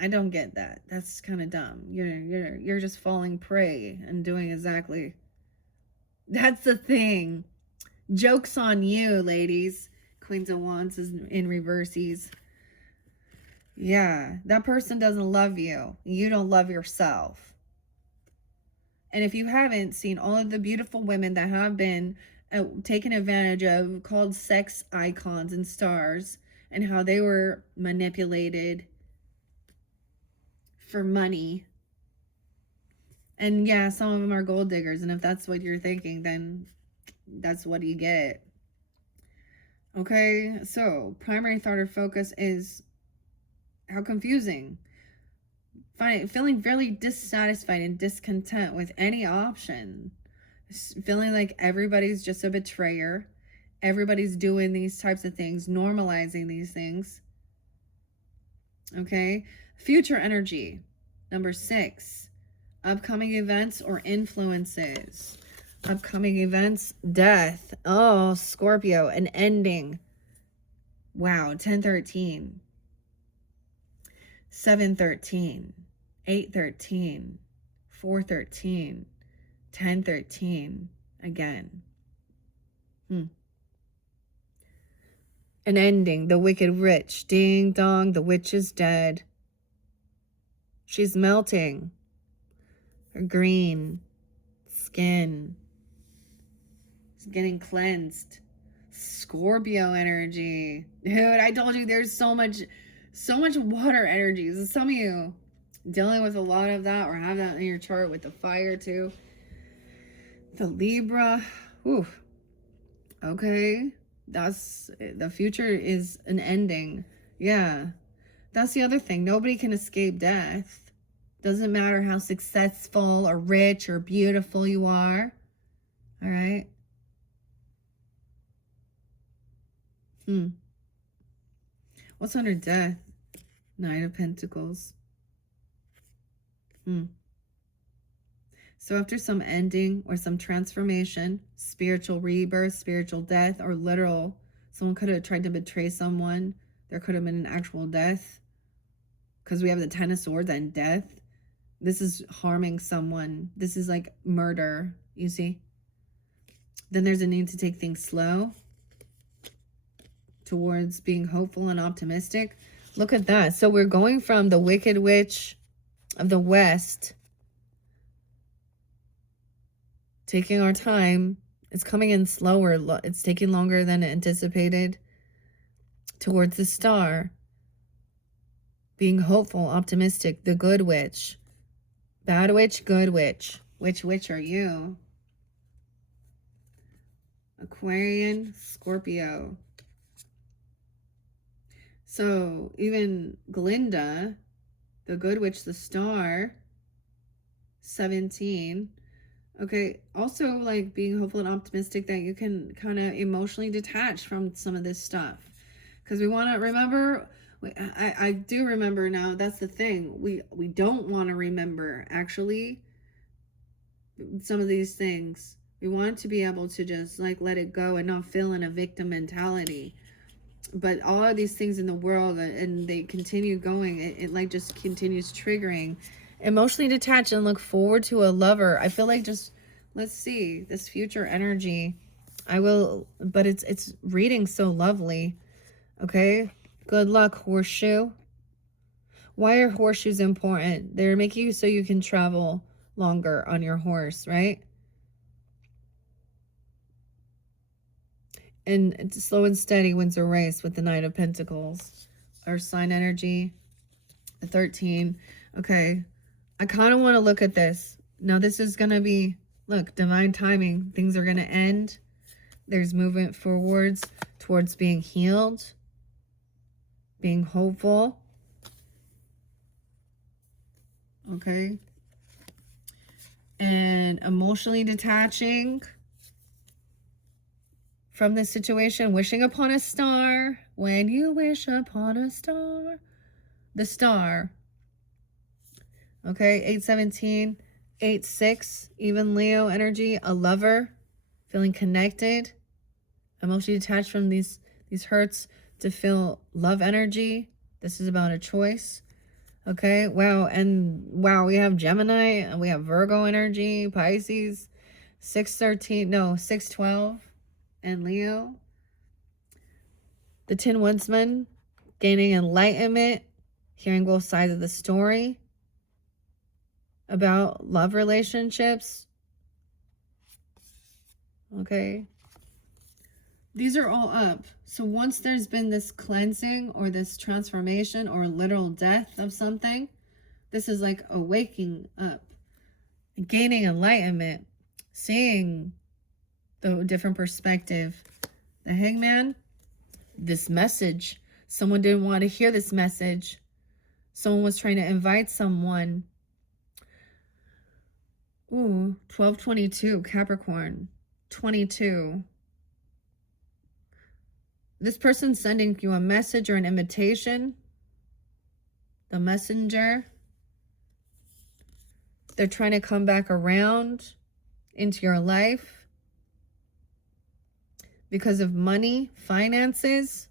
I don't get that. That's kind of dumb. You're just falling prey and doing exactly. That's the thing. Joke's on you, ladies. Queens of Wands is in reverses. Yeah, that person doesn't love you. You don't love yourself. And if you haven't seen all of the beautiful women that have been taken advantage of, called sex icons and stars, and how they were manipulated for money. And yeah, some of them are gold diggers. And if that's what you're thinking, then that's what you get. Okay, so primary thought or focus is how confusing. Feeling very dissatisfied and discontent with any option. Feeling like everybody's just a betrayer. Everybody's doing these types of things, normalizing these things. Okay, future energy. Number 6, upcoming events or influences. Upcoming events, death. Oh, Scorpio, an ending. Wow, 10-13. 7-13. 8-13. 4-13. 10-13. Again. An ending. The wicked witch. Ding dong, the witch is dead. She's melting. Her green skin is getting cleansed. Scorpio energy. Dude, I told you there's so much water energies. Some of you dealing with a lot of that or have that in your chart with the fire too. The Libra. Ooh. Okay. That's, the future is an ending. Yeah. That's the other thing. Nobody can escape death. Doesn't matter how successful or rich or beautiful you are. All right. What's under death? Nine of Pentacles. So after some ending or some transformation, spiritual rebirth, spiritual death, or literal, someone could have tried to betray someone. There could have been an actual death. Because we have the Ten of Swords and death. This is harming someone. This is like murder, you see? Then there's a need to take things slow towards being hopeful and optimistic. Look at that. So we're going from the Wicked Witch of the West, taking our time. It's coming in slower. It's taking longer than anticipated, towards the Star, being hopeful, optimistic, the Good Witch. Bad witch, good witch. Which witch are you? Aquarian, Scorpio. So even Glinda, the Good Witch, the Star, 17. Okay, also like being hopeful and optimistic that you can kind of emotionally detach from some of this stuff. Because we want to remember, I do remember now, that's the thing. We don't want to remember, actually, some of these things. We want to be able to just like let it go and not feel in a victim mentality. But all of these things in the world, and they continue going, it like just continues triggering. Emotionally detached and look forward to a lover. I feel like just, let's see, this future energy. I will, but it's reading so lovely. Okay, good luck, horseshoe. Why are horseshoes important? They're making you so you can travel longer on your horse, right? And it's slow and steady wins a race with the Knight of Pentacles. Our sign energy, 13. Okay, I kind of want to look at this. Now this is going to be, look, divine timing. Things are going to end. There's movement forwards towards being healed, being hopeful. Okay. And emotionally detaching. from this situation. Wishing upon a star. When you wish upon a star. The star. Okay, 817, 8-6, even Leo energy. A lover. Feeling connected. Emotionally detached from these hurts to feel love energy. This is about a choice. Okay, wow. And wow, we have Gemini and we have Virgo energy, Pisces, 613, no, 612, and Leo. The Tin Woodsman, gaining enlightenment, hearing both sides of the story about love relationships. Okay. These are all up. So once there's been this cleansing or this transformation or literal death of something, this is like a waking up, gaining enlightenment, seeing the different perspective. The Hangman, this message. Someone didn't want to hear this message. Someone was trying to invite someone. Ooh, 1222, Capricorn, 22. This person's sending you a message or an invitation. The messenger. They're trying to come back around into your life because of money, finances.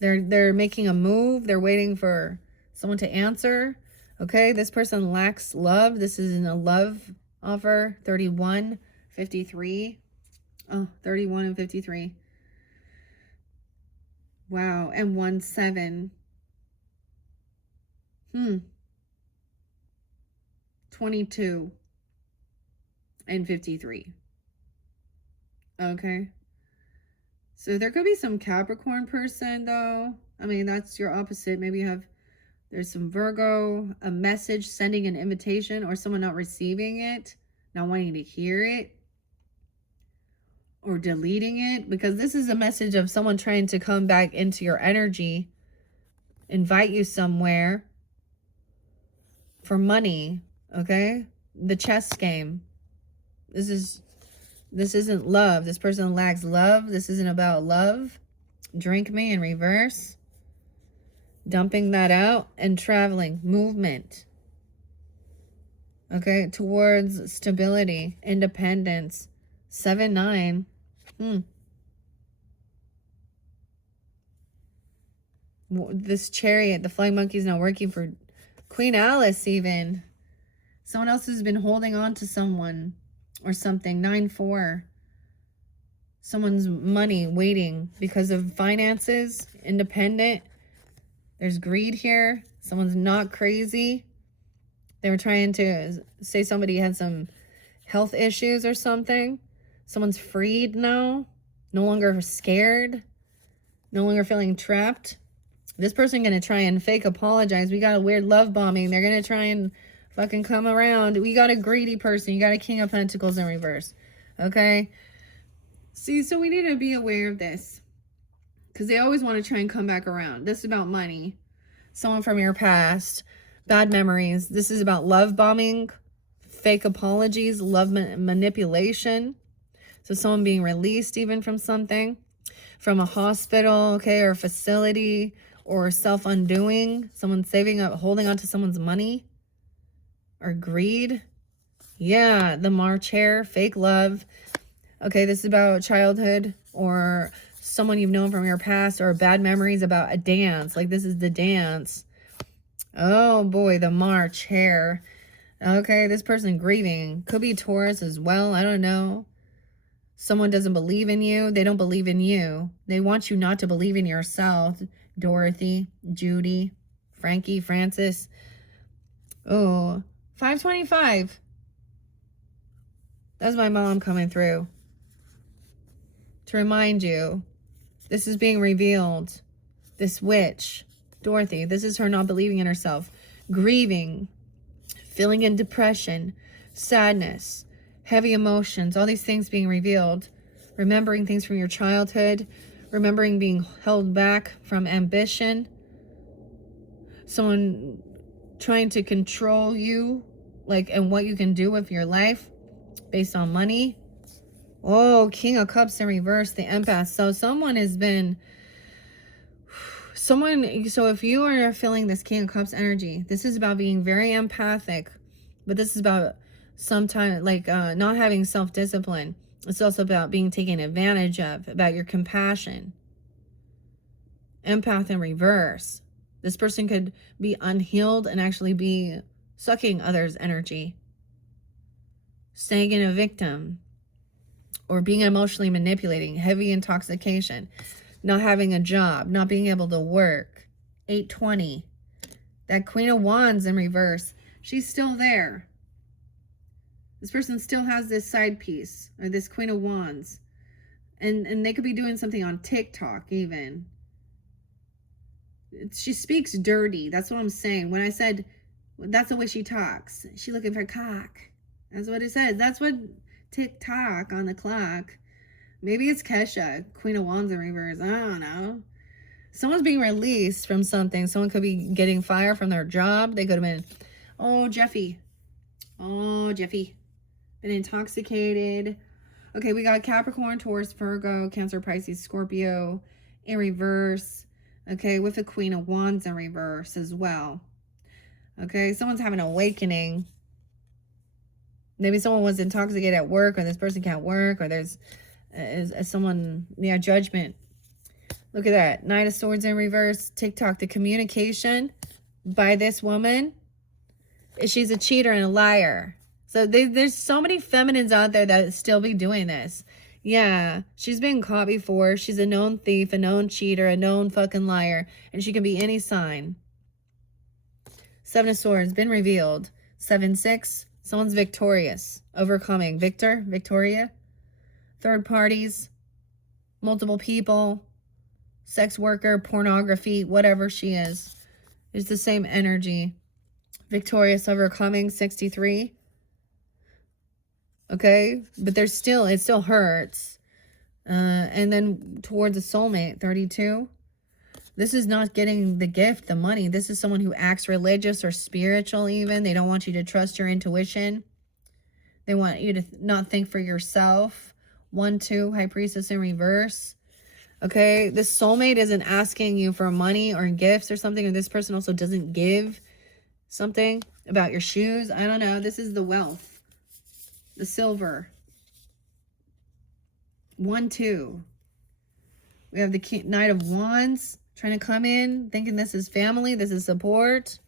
They're making a move. They're waiting for someone to answer. Okay, this person lacks love. This isn't a love offer. 31, 53. Oh, 31 and 53. Wow, and 1-7. 22 and 53. Okay. So there could be some Capricorn person though. I mean, that's your opposite. Maybe you have, there's some Virgo, a message, sending an invitation, or someone not receiving it, not wanting to hear it, or deleting it, because this is a message of someone trying to come back into your energy, invite you somewhere for money. Okay, the chess game. This isn't love. This person lacks love. This isn't about love. Drink me in reverse. Dumping that out and traveling, movement. Okay, towards stability, independence. 7-9. This Chariot, the flying monkey's not working for Queen Alice even. Someone else has been holding on to someone or something. 9-4. Someone's money waiting because of finances, independent. There's greed here. Someone's not crazy. They were trying to say somebody had some health issues or something. Someone's freed now. No longer scared. No longer feeling trapped. This person going to try and fake apologize. We got a weird love bombing. They're going to try and fucking come around. We got a greedy person. You got a King of Pentacles in reverse. Okay? See, so we need to be aware of this. Because they always want to try and come back around. This is about money. Someone from your past. Bad memories. This is about love bombing. Fake apologies. Love manipulation. So someone being released even from something. From a hospital, okay, or a facility. Or self-undoing. Someone saving up, holding on to someone's money. Or greed. Yeah, the March hare. Fake love. Okay, this is about childhood. Or someone you've known from your past. Or bad memories about a dance. Like this is the dance. Oh boy, the March hare. Okay, this person grieving. Could be Taurus as well. I don't know. Someone doesn't believe in you. They don't believe in you. They want you not to believe in yourself. Dorothy, Judy, Frankie, Francis. Oh, 525. That's my mom coming through. To remind you, this is being revealed. This witch, Dorothy, this is her not believing in herself. Grieving, feeling in depression, sadness, heavy emotions, all these things being revealed. Remembering things from your childhood. Remembering being held back from ambition. Someone trying to control you, like, and what you can do with your life based on money. Oh, King of Cups in reverse, the empath. So someone has been, so if you are feeling this King of Cups energy, this is about being very empathic, but this is about sometimes like not having self-discipline. It's also about being taken advantage of, about your compassion. Empath in reverse. This person could be unhealed and actually be sucking others' energy, staying in a victim, or being emotionally manipulating, heavy intoxication, not having a job, not being able to work. 820. That Queen of Wands in reverse. She's still there. This person still has this side piece, or this Queen of Wands. And they could be doing something on TikTok even. She speaks dirty. That's what I'm saying. When I said, that's the way she talks. She looking for cock. That's what it says. That's what TikTok on the clock. Maybe it's Kesha, Queen of Wands in reverse. I don't know. Someone's being released from something. Someone could be getting fired from their job. They could have been, oh, Jeffy. Oh, Jeffy. Been intoxicated. Okay, we got Capricorn, Taurus, Virgo, Cancer, Pisces, Scorpio in reverse. Okay, with the Queen of Wands in reverse as well. Okay, someone's having an awakening. Maybe someone was intoxicated at work, or this person can't work, or there's someone, yeah, judgment. Look at that. Knight of Swords in reverse. TikTok, the communication by this woman. She's a cheater and a liar. So there's so many feminines out there that still be doing this. Yeah, she's been caught before. She's a known thief, a known cheater, a known fucking liar. And she can be any sign. 7 of Swords, been revealed. 7-6, someone's victorious. Overcoming. Victor, Victoria. Third parties. Multiple people. Sex worker, pornography, whatever she is. It's the same energy. Victorious, overcoming, 63. Okay, but there's still, it still hurts. And then towards a soulmate, 32. This is not getting the gift, the money. This is someone who acts religious or spiritual even. They don't want you to trust your intuition. They want you to not think for yourself. 1-2, High Priestess in reverse. Okay, this soulmate isn't asking you for money or gifts or something. Or this person also doesn't give something about your shoes. I don't know. This is the wealth. The silver. 1-2. We have the Knight of Wands trying to come in, thinking this is family, this is support.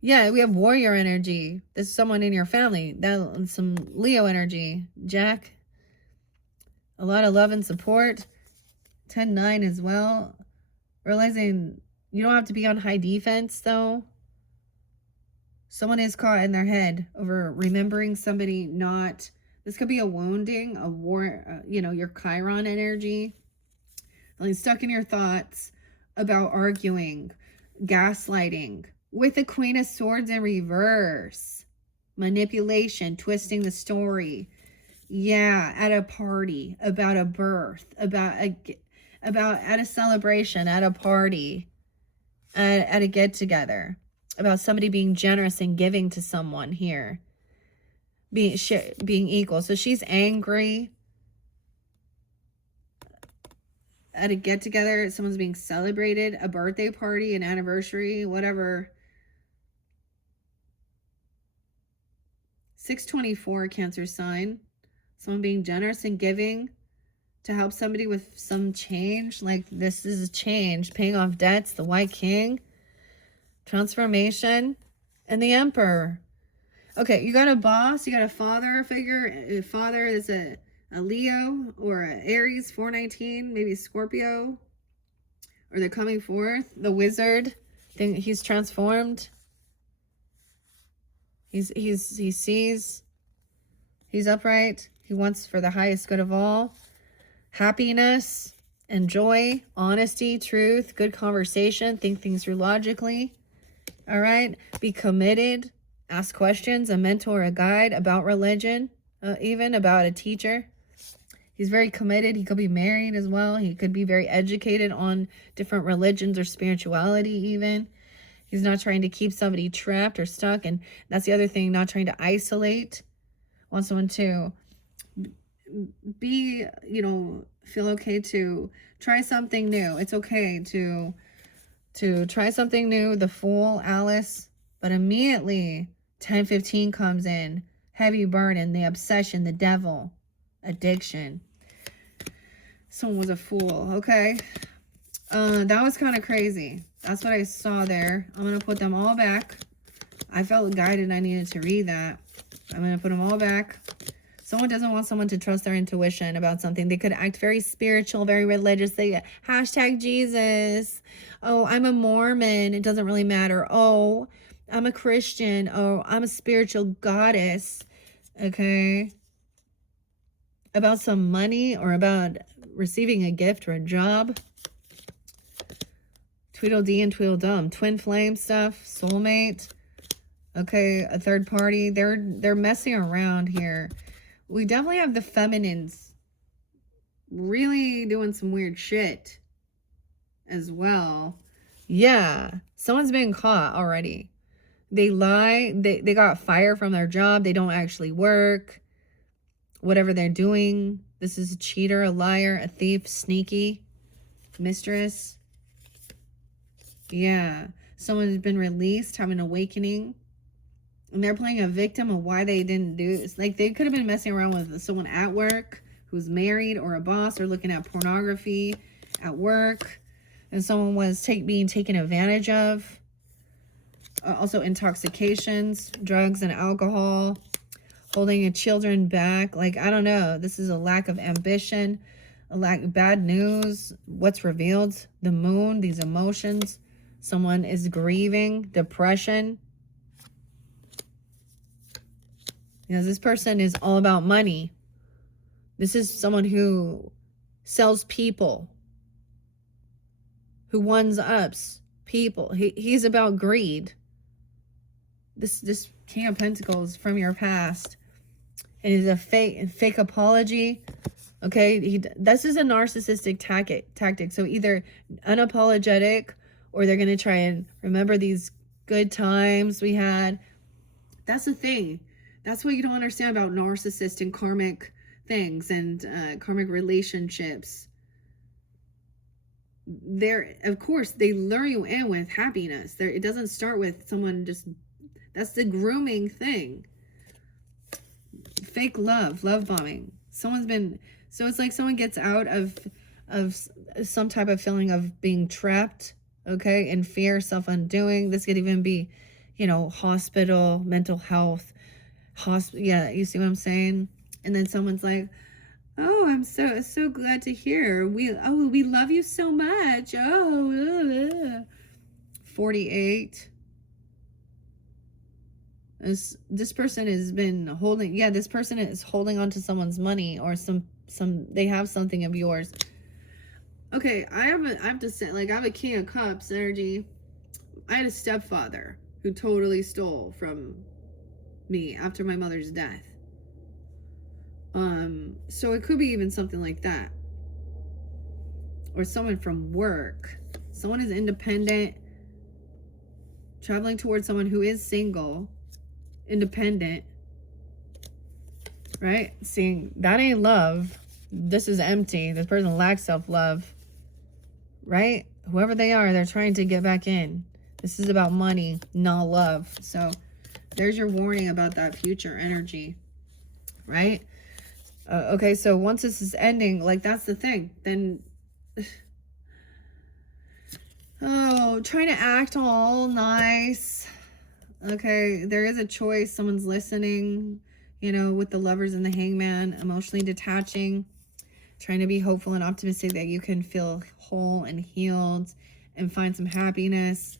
Yeah, we have warrior energy. This is someone in your family. That's some Leo energy. Jack. A lot of love and support. 10-9 as well. Realizing you don't have to be on high defense though. Someone is caught in their head over remembering somebody not. This could be a wounding, a war, you know, your Chiron energy. Feeling stuck in your thoughts about arguing, gaslighting. With the Queen of Swords in reverse. Manipulation, twisting the story. Yeah, at a party, about a birth, about at a celebration, at a party, at a get-together. About somebody being generous and giving to someone here. Being equal. So she's angry. At a get-together, someone's being celebrated. A birthday party, an anniversary, whatever. 624, Cancer sign. Someone being generous and giving to help somebody with some change. Like this is a change. Paying off debts. The White King. Transformation. And the Emperor. Okay, you got a boss. You got a father figure. A father is a Leo or a Aries, 419. Maybe Scorpio. Or they're coming forth. The Wizard. He's transformed. He sees. He's upright. He wants for the highest good of all. Happiness and joy. Honesty, truth, good conversation. Think things through logically. All right. Be committed. Ask questions. A mentor, a guide about religion. Even about a teacher. He's very committed. He could be married as well. He could be very educated on different religions or spirituality even. He's not trying to keep somebody trapped or stuck. And that's the other thing. Not trying to isolate. Want someone to be, feel okay to try something new. It's okay to try something new. The Fool, Alice. But immediately 1015 comes in. Heavy burden, the obsession, the devil, addiction. Someone was a fool. Okay. That was kind of crazy. That's what I saw there. I'm going to put them all back. I felt guided. I needed to read that. I'm going to put them all back. Someone doesn't want someone to trust their intuition about something. They could act very spiritual, very religious. They hashtag Jesus. Oh, I'm a Mormon. It doesn't really matter. Oh, I'm a Christian. Oh, I'm a spiritual goddess. Okay. About some money or about receiving a gift or a job. Tweedledee and Tweedledum. Twin flame stuff. Soulmate. Okay, a third party. They're messing around here. We definitely have the feminines really doing some weird shit as well. Yeah, someone's been caught already. They lie. They got fired from their job. They don't actually work. Whatever they're doing. This is a cheater, a liar, a thief, sneaky, mistress. Yeah, someone's been released, have an awakening. And they're playing a victim of why they didn't do this. Like, they could have been messing around with someone at work who's married or a boss, or looking at pornography at work. And someone was being taken advantage of. Also intoxications, drugs and alcohol. Holding children back. Like, I don't know. This is a lack of ambition. A lack of bad news. What's revealed. The moon. These emotions. Someone is grieving. Depression. This person is all about money. This is someone who sells people, who ones-ups people. He's about greed. This King of Pentacles from your past. It is a fake apology. Okay, this is a narcissistic tactic. So either unapologetic, or they're going to try and remember these good times we had. That's the thing. That's what you don't understand about narcissist and karmic things and karmic relationships. Of course, they lure you in with happiness. It doesn't start with someone just... That's the grooming thing. Fake love bombing. Someone's been... So it's like someone gets out of some type of feeling of being trapped, okay, in fear, self-undoing. This could even be, hospital, mental health. Yeah, you see what I'm saying? And then someone's like, oh, I'm so glad to hear. We love you so much. 48. This person has been holding, this person is holding on to someone's money, or they have something of yours. Okay, I have a King of Cups energy. I had a stepfather who totally stole from me after my mother's death. So it could be even something like that. Or someone from work. Someone is independent, traveling towards someone who is single, independent, right? Seeing that ain't love. This is empty. This person lacks self-love, right? Whoever they are, they're trying to get back in. This is about money, not love. So there's your warning about that future energy, right? Okay, so once this is ending, that's the thing. Then, trying to act all nice. Okay, there is a choice. Someone's listening, with the Lovers and the Hangman, emotionally detaching, trying to be hopeful and optimistic that you can feel whole and healed and find some happiness.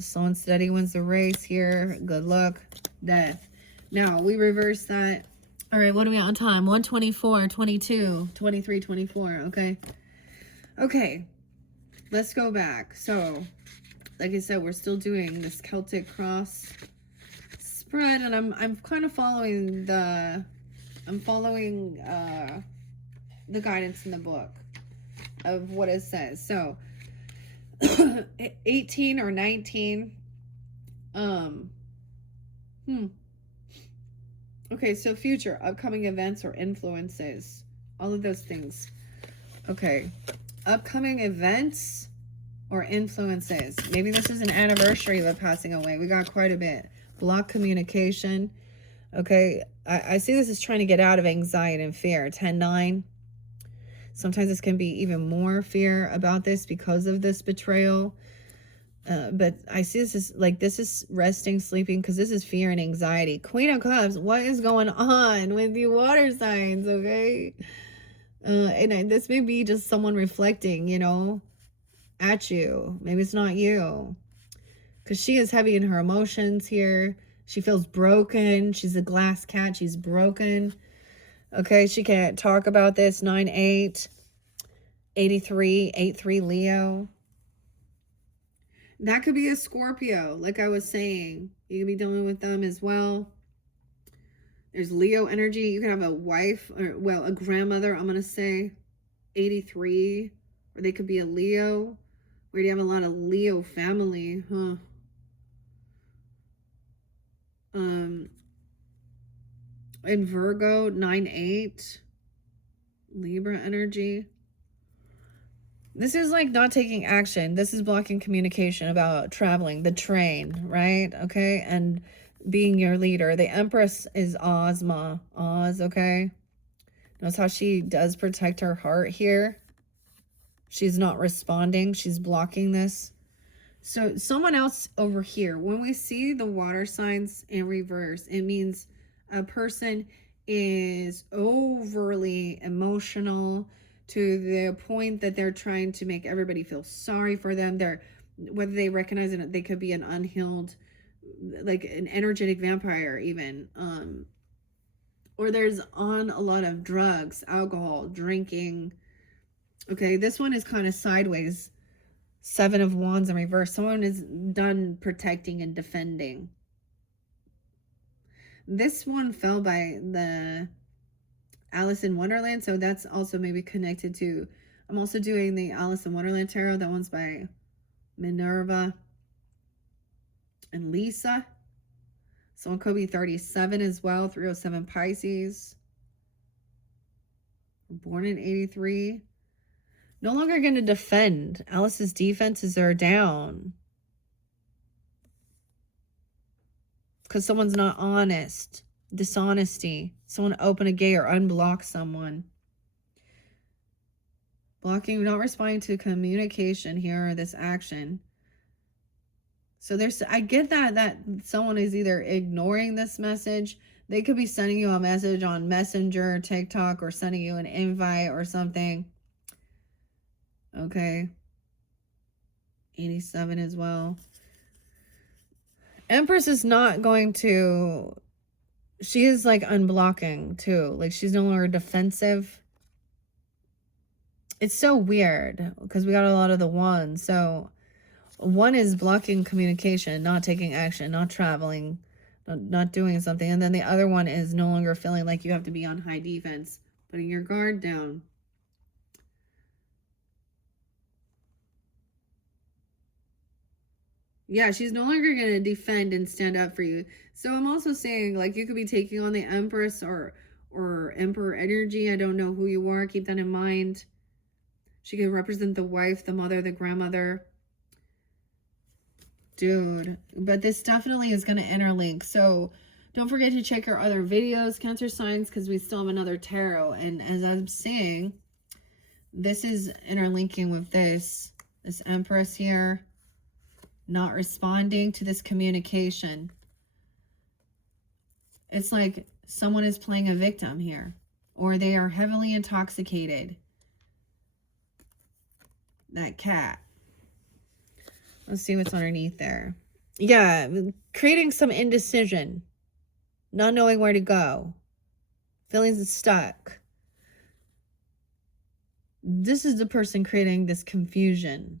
Someone steady wins the race here. Good luck. Death. Now, we reverse that. All right, what are we on time? 1:24, 22, 23, 24. Okay, let's go back. So, like I said, we're still doing this Celtic cross spread, and I'm kind of following the guidance in the book of what it says. So 18 or 19. Okay, so future, upcoming events or influences. All of those things. Okay. Upcoming events or influences. Maybe this is an anniversary of a passing away. We got quite a bit. Block communication. Okay. I see this as trying to get out of anxiety and fear. 10-9. Sometimes this can be even more fear about this because of this betrayal. But I see this as like, this is resting, sleeping, because this is fear and anxiety. Queen of Cups, what is going on with you water signs, okay? And this may be just someone reflecting, you know, at you. Maybe it's not you. Because she is heavy in her emotions here. She feels broken. She's a glass cat. She's broken. Okay, she can't talk about this. 9-8, 83, 8-3 Leo. That could be a Scorpio, like I was saying. You could be dealing with them as well. There's Leo energy. You could have a wife, or, well, a grandmother, I'm going to say, 83. Or they could be a Leo. Where you have a lot of Leo family, huh? In Virgo, 9-8. Libra energy. This is like not taking action. This is blocking communication about traveling, the train, right? Okay. And being your leader. The Empress is Ozma. Oz, okay? Notice how she does protect her heart here. She's not responding. She's blocking this. So someone else over here, when we see the water signs in reverse, it means a person is overly emotional to the point that they're trying to make everybody feel sorry for them. They're, whether they recognize it, they could be an unhealed, like an energetic vampire even. Or there's on a lot of drugs, alcohol, drinking. Okay, this one is kind of sideways. 7 of Wands in reverse. Someone is done protecting and defending. This one fell by the Alice in Wonderland, so that's also maybe connected to, I'm also doing the Alice in Wonderland tarot. That one's by Minerva and Lisa. Someone could be 37 as well, 307 Pisces. Born in 83. No longer going to defend. Alice's defenses are down. Because someone's not honest. Dishonesty. Someone open a gate or unblock someone. Blocking, not responding to communication here or this action. So there's, I get that someone is either ignoring this message. They could be sending you a message on Messenger or TikTok, or sending you an invite or something. Okay. 87 as well. Empress is not going to, she is like unblocking too. Like she's no longer defensive. It's so weird because we got a lot of the Wands. So one is blocking communication, not taking action, not traveling, not doing something. And then the other one is no longer feeling like you have to be on high defense, putting your guard down. Yeah, she's no longer going to defend and stand up for you. So I'm also saying, like, you could be taking on the Empress or Emperor energy. I don't know who you are. Keep that in mind. She could represent the wife, the mother, the grandmother. Dude, but this definitely is going to interlink. So don't forget to check our other videos, Cancer signs, because we still have another tarot. And as I'm saying, this is interlinking with this Empress here. Not responding to this communication. It's like someone is playing a victim here, or they are heavily intoxicated. That cat. Let's see what's underneath there. Yeah, creating some indecision, not knowing where to go, feelings stuck. This is the person creating this confusion.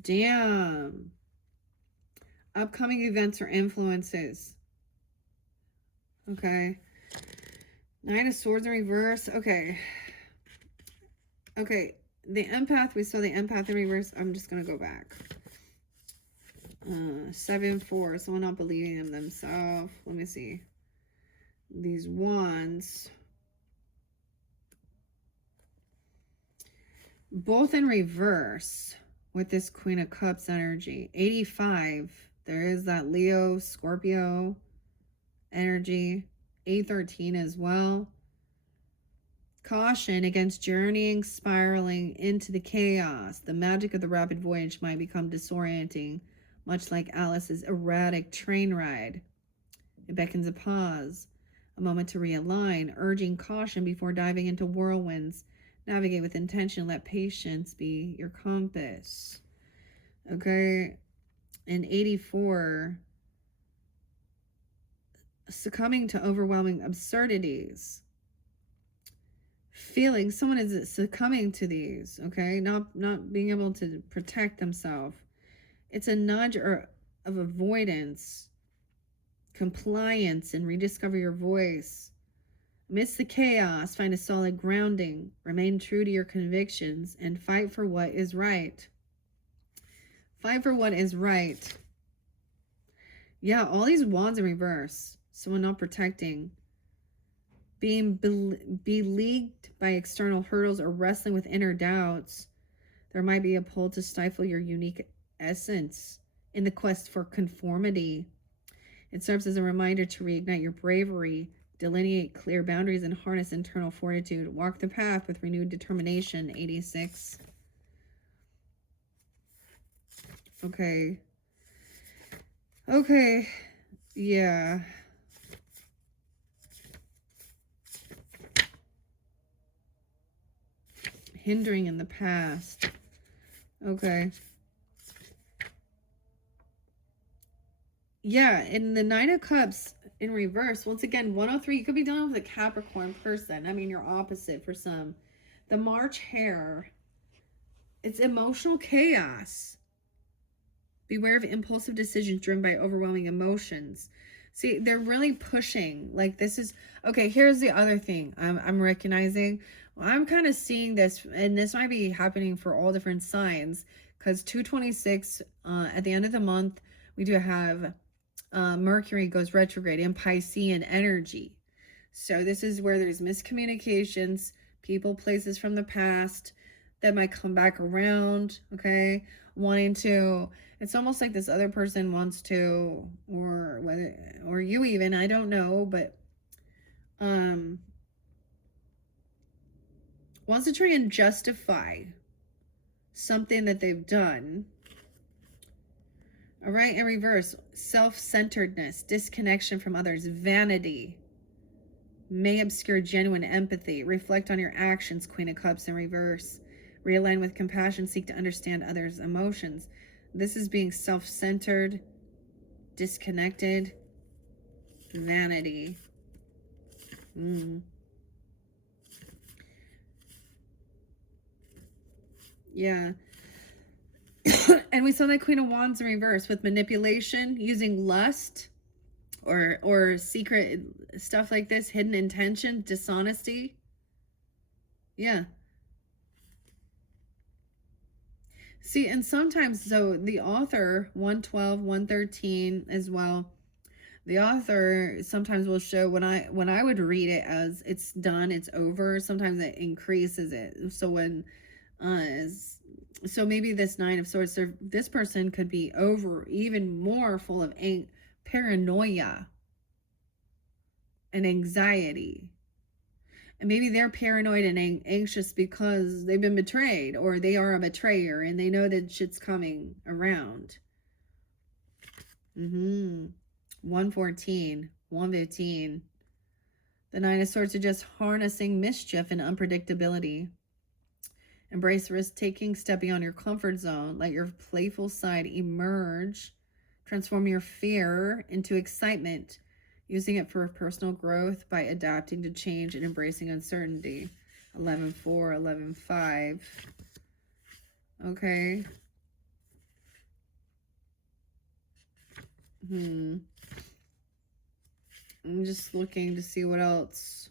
Damn. Upcoming events or influences. Okay. 9 of Swords in reverse. Okay. Okay. The empath. We saw the empath in reverse. I'm just going to go back. 7-4. Someone not believing in themselves. Let me see. These wands. Both in reverse with this Queen of Cups energy. 85. There is that Leo, Scorpio energy. 813 as well. Caution against journeying, spiraling into the chaos. The magic of the rapid voyage might become disorienting, much like Alice's erratic train ride. It beckons a pause, a moment to realign, urging caution before diving into whirlwinds. Navigate with intention. Let patience be your compass. Okay. In 84, succumbing to overwhelming absurdities. Feeling someone is succumbing to these, okay? Not being able to protect themselves. It's a nudge or of avoidance, compliance, and rediscover your voice. Amidst the chaos, find a solid grounding, remain true to your convictions, and fight for what is right. Fight for what is right. Yeah, all these wands in reverse. Someone not protecting. Being beleaguered by external hurdles or wrestling with inner doubts. There might be a pull to stifle your unique essence in the quest for conformity. It serves as a reminder to reignite your bravery, delineate clear boundaries, and harness internal fortitude. Walk the path with renewed determination. 86. Okay. Okay. Yeah. Hindering in the past. Okay. Yeah, in the Nine of Cups in reverse, once again, 103, you could be dealing with a Capricorn person. I mean, you're opposite for some. The March hare, it's emotional chaos. Beware of impulsive decisions driven by overwhelming emotions. See, they're really pushing. Like, this is... Okay, here's the other thing I'm recognizing. I'm kind of seeing this, and this might be happening for all different signs, because 226, at the end of the month, we do have Mercury goes retrograde in Piscean energy. So this is where there's miscommunications, people, places from the past that might come back around, okay? Wanting to... It's almost like this other person wants to, or whether, or you even, I don't know, but wants to try and justify something that they've done. All right, in reverse, self-centeredness, disconnection from others, vanity may obscure genuine empathy. Reflect on your actions, Queen of Cups in reverse. Realign with compassion, seek to understand others' emotions. This is being self-centered, disconnected, vanity. Yeah. And we saw that Queen of Wands in reverse with manipulation, using lust or secret stuff like this, hidden intention, dishonesty. Yeah. See, and sometimes, so the author, 112, 113 as well, the author sometimes will show, when I would read it as it's done, it's over, sometimes it increases it. So when, so maybe this Nine of Swords, this person could be over, even more full of paranoia and anxiety. And maybe they're paranoid and anxious because they've been betrayed, or they are a betrayer and they know that shit's coming around. 114, 115. The Nine of Swords are just harnessing mischief and unpredictability. Embrace risk-taking, step beyond your comfort zone. Let your playful side emerge. Transform your fear into excitement, using it for personal growth by adapting to change and embracing uncertainty. 11-4, 11-5. Okay. I'm just looking to see what else.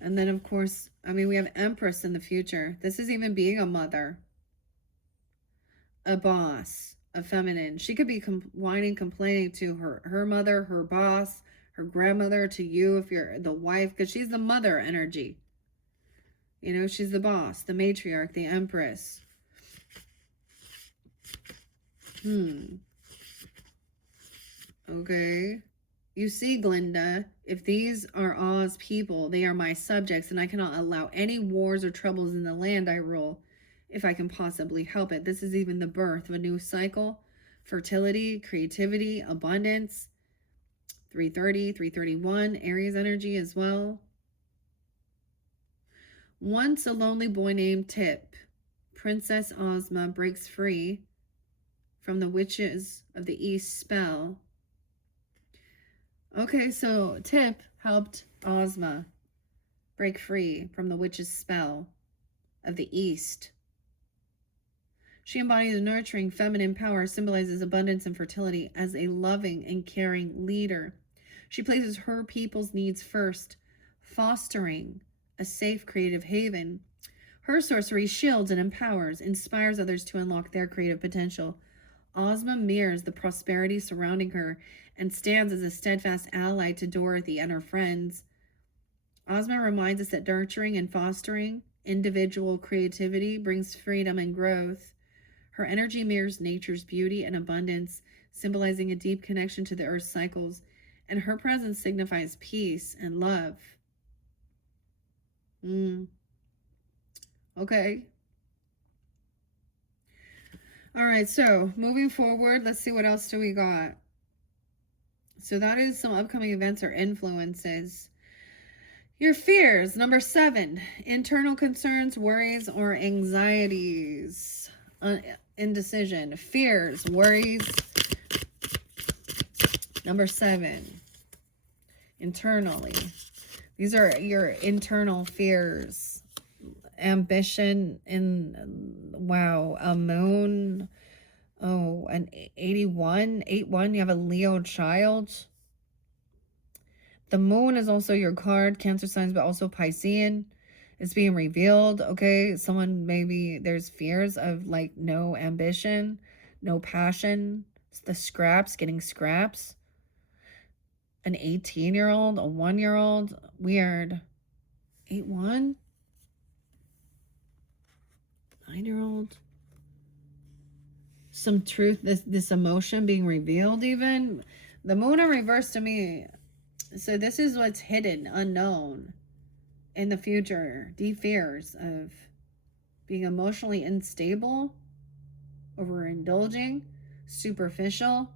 And then, of course, I mean, we have Empress in the future. This is even being a mother. a boss, a feminine. She could be whining, complaining to her mother, her boss, her grandmother, to you if you're the wife, because she's the mother energy. You know, she's the boss, the matriarch, the empress. Okay. You see, Glinda, if these are Oz people, they are my subjects, and I cannot allow any wars or troubles in the land I rule if I can possibly help it. This is even the birth of a new cycle. Fertility, creativity, abundance. 330, 331, Aries energy as well. Once a lonely boy named Tip, Princess Ozma breaks free from the witches of the East spell. Okay, so Tip helped Ozma break free from the witch's spell of the East. She embodies a nurturing feminine power, symbolizes abundance and fertility as a loving and caring leader. She places her people's needs first, fostering a safe creative haven. Her sorcery shields and empowers, inspires others to unlock their creative potential. Ozma mirrors the prosperity surrounding her and stands as a steadfast ally to Dorothy and her friends. Ozma reminds us that nurturing and fostering individual creativity brings freedom and growth. Her energy mirrors nature's beauty and abundance, symbolizing a deep connection to the earth's cycles, and her presence signifies peace and love. Okay. All right, so moving forward, let's see what else do we got. So that is some upcoming events or influences. Your fears, number 7, internal concerns, worries, or anxieties. Indecision, fears, worries. Number 7, internally. These are your internal fears. Ambition wow, a moon. Oh, an 81, 8-1, you have a Leo child. The moon is also your card, Cancer signs, but also Piscean. It's being revealed, okay? Someone, maybe there's fears of like no ambition, no passion. It's the scraps, getting scraps. An 18-year-old, a 1-year-old, weird. 8-1? 9-year-old. Some truth, this emotion being revealed even. The moon in reverse to me. So this is what's hidden, unknown in the future. Deep fears of being emotionally unstable, overindulging, superficial.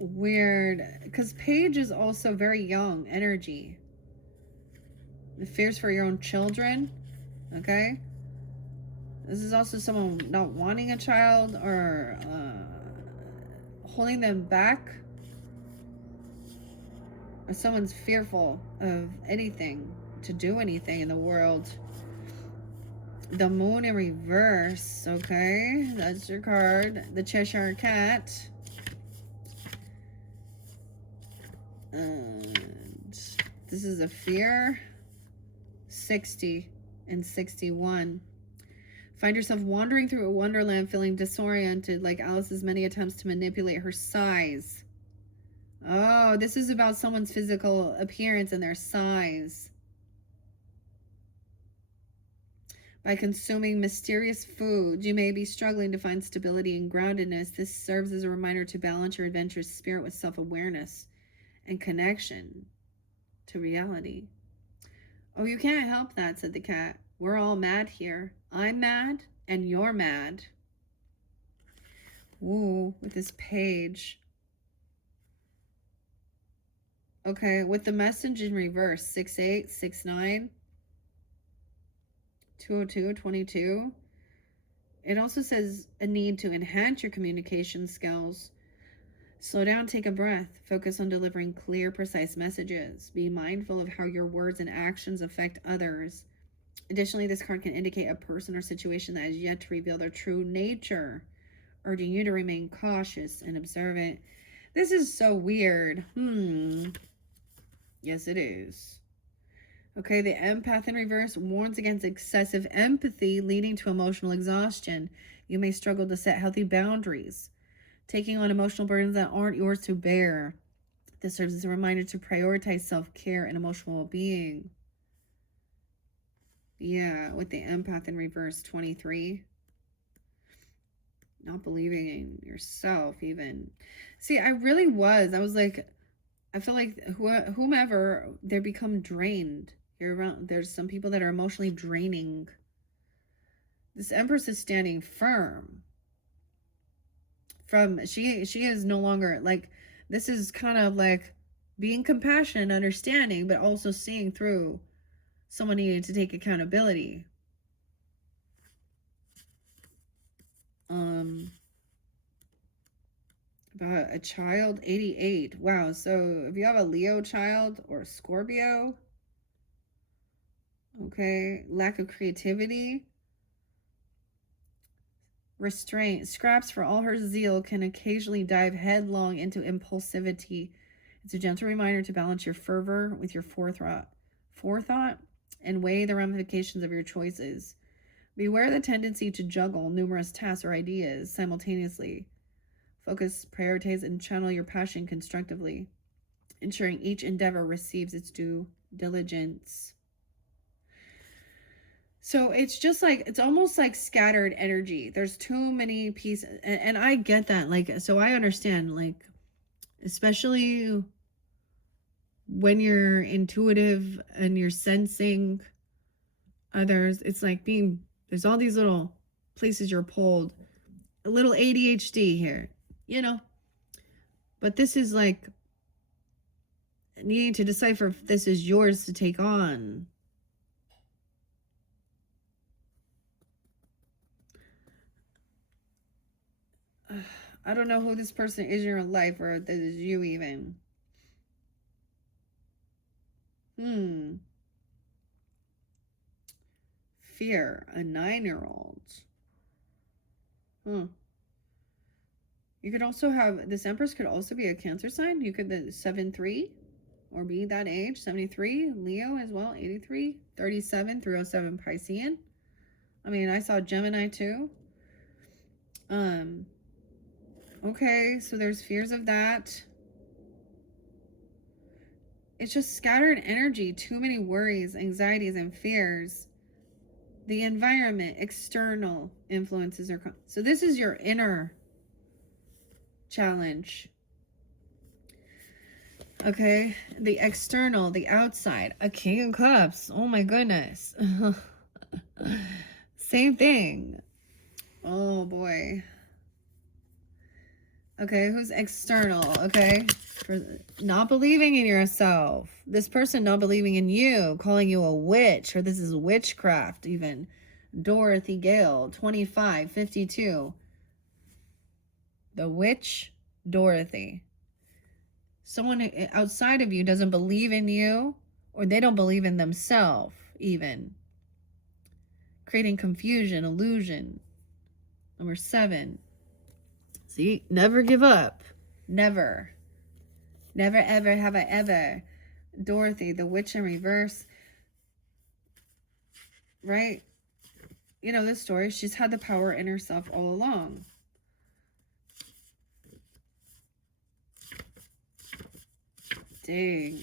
Weird, because Paige is also very young energy. The fears for your own children, okay? This is also someone not wanting a child or holding them back. Or someone's fearful of anything, to do anything in the world. The moon in reverse, okay? That's your card. The Cheshire Cat. And this is a fear. 60 and 61. Find yourself wandering through a wonderland, feeling disoriented, like Alice's many attempts to manipulate her size. Oh, this is about someone's physical appearance and their size. By consuming mysterious foods, you may be struggling to find stability and groundedness. This serves as a reminder to balance your adventurous spirit with self-awareness and connection to reality. Oh, you can't help that, said the cat. We're all mad here. I'm mad and you're mad. Ooh, with this page. Okay, with the message in reverse, 6-8, 6-9, 202, 22. It also says a need to enhance your communication skills. Slow down, take a breath. Focus on delivering clear, precise messages. Be mindful of how your words and actions affect others. Additionally, this card can indicate a person or situation that has yet to reveal their true nature, urging you to remain cautious and observant. This is so weird. Yes, it is. Okay, the empath in reverse warns against excessive empathy leading to emotional exhaustion. You may struggle to set healthy boundaries, taking on emotional burdens that aren't yours to bear. This serves as a reminder to prioritize self-care and emotional well-being. Yeah, with the empath in reverse, 23. Not believing in yourself, even. See, I was like, I feel like whomever, they become drained. You're around, there's some people that are emotionally draining. This Empress is standing firm. She is no longer like, this is kind of like being compassionate and understanding, but also seeing through someone needing to take accountability. About a child, 88. Wow. So if you have a Leo child or a Scorpio, okay, lack of creativity, restraint, scraps for all her zeal can occasionally dive headlong into impulsivity. It's a gentle reminder to balance your fervor with your forethought, and weigh the ramifications of your choices. Beware the tendency to juggle numerous tasks or ideas simultaneously. Focus, prioritize, and channel your passion constructively, ensuring each endeavor receives its due diligence. So it's just like, it's almost like scattered energy. There's too many pieces. And I get that. Like, so I understand, like, especially when you're intuitive and you're sensing others, it's like there's all these little places you're pulled. A little ADHD here, you know? But this is like needing to decipher if this is yours to take on. I don't know who this person is in your life, or if this is you even. Fear, a 9-year-old. You could also have, this Empress could also be a Cancer sign. You could, the 7-3, or be that age, 73. Leo as well, 83. 37, 307 Piscean. I mean, I saw Gemini too. Okay, so there's fears of that. It's just scattered energy, too many worries, anxieties, and fears. The environment, external influences are. So this is your inner challenge. Okay, the external, the outside, a King of Cups. Oh my goodness. Same thing. Oh boy. Okay, who's external? Okay, for not believing in yourself. This person not believing in you, calling you a witch, or this is witchcraft even. Dorothy Gale, 25, 52. The witch, Dorothy. Someone outside of you doesn't believe in you, or they don't believe in themselves even. Creating confusion, illusion. Number 7. See, never give up. Never. Never, ever have I ever. Dorothy, the witch in reverse. Right? You know this story. She's had the power in herself all along. Dang.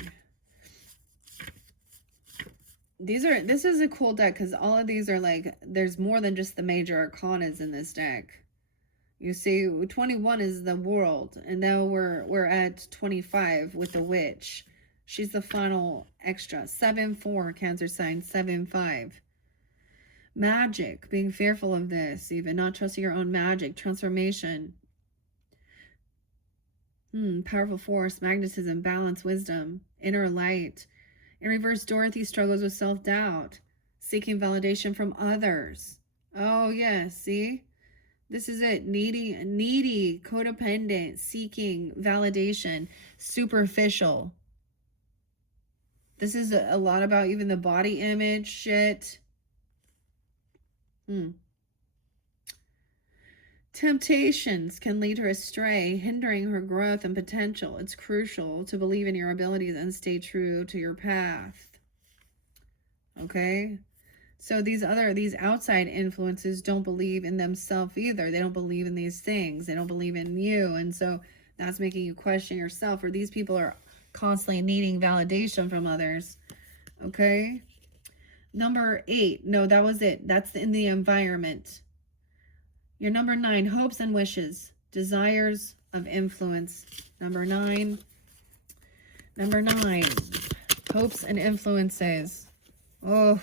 This is a cool deck because all of these are like, there's more than just the major arcanas in this deck. You see, 21 is the world, and now we're at 25 with the witch. She's the final extra. 7-4 Cancer sign, 7-5. Magic, being fearful of this, even not trusting your own magic, transformation. Powerful force, magnetism, balance, wisdom, inner light. In reverse, Dorothy struggles with self-doubt, seeking validation from others. Oh, yes, see? This is it. Needy, codependent, seeking validation, superficial. This is a lot about even the body image shit. Temptations can lead her astray, hindering her growth and potential. It's crucial to believe in your abilities and stay true to your path. Okay. So these outside influences don't believe in themselves either. They don't believe in these things. They don't believe in you. And so that's making you question yourself, or these people are constantly needing validation from others. Okay. Number 8. No, that was it. That's in the environment. Your number 9, hopes and wishes, desires of influence. Number 9, hopes and influences. Oh,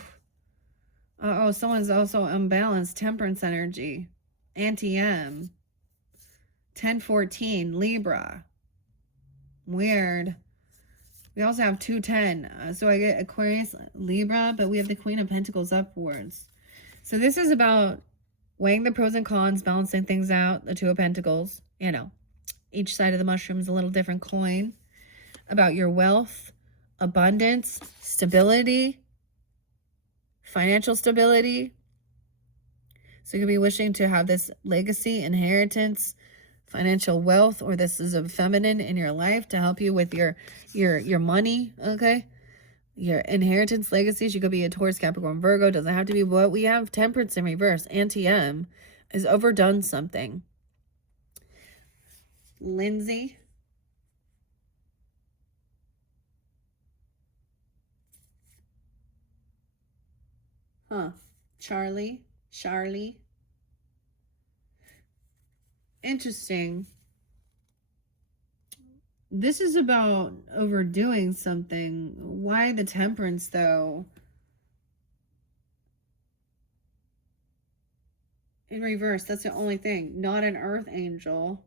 someone's also unbalanced. Temperance energy, anti-M. 1014, Libra. Weird. We also have 210. So I get Aquarius, Libra, but we have the Queen of Pentacles upwards. So this is about weighing the pros and cons, balancing things out. The Two of Pentacles, you know, each side of the mushroom is a little different coin. About your wealth, abundance, stability, financial stability. So you could be wishing to have this legacy, inheritance, financial wealth, or this is a feminine in your life to help you with your money, okay? Your inheritance, legacies. You could be a Taurus, Capricorn, Virgo. Doesn't have to be what we have. Temperance in reverse. Anti-M is overdone something. Lindsay. Charlie. Interesting. This is about overdoing something. Why the temperance, though? In reverse, that's the only thing. Not an earth angel.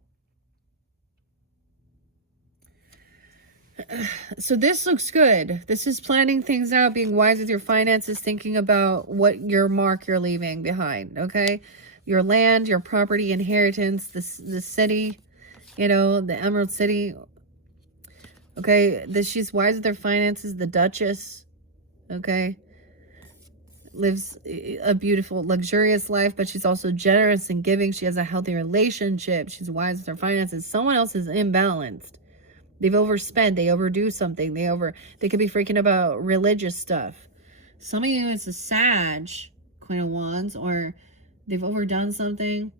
So this looks good. This is planning things out, being wise with your finances, thinking about what your mark you're leaving behind, okay? Your land, your property, inheritance, the city, you know, the Emerald City. Okay, she's wise with her finances, the Duchess, okay? Lives a beautiful, luxurious life, but she's also generous and giving. She has a healthy relationship. She's wise with her finances. Someone else is imbalanced. They've overspent. They overdo something. They could be freaking about religious stuff. Some of you, it's a Sag, Queen of Wands, or they've overdone something.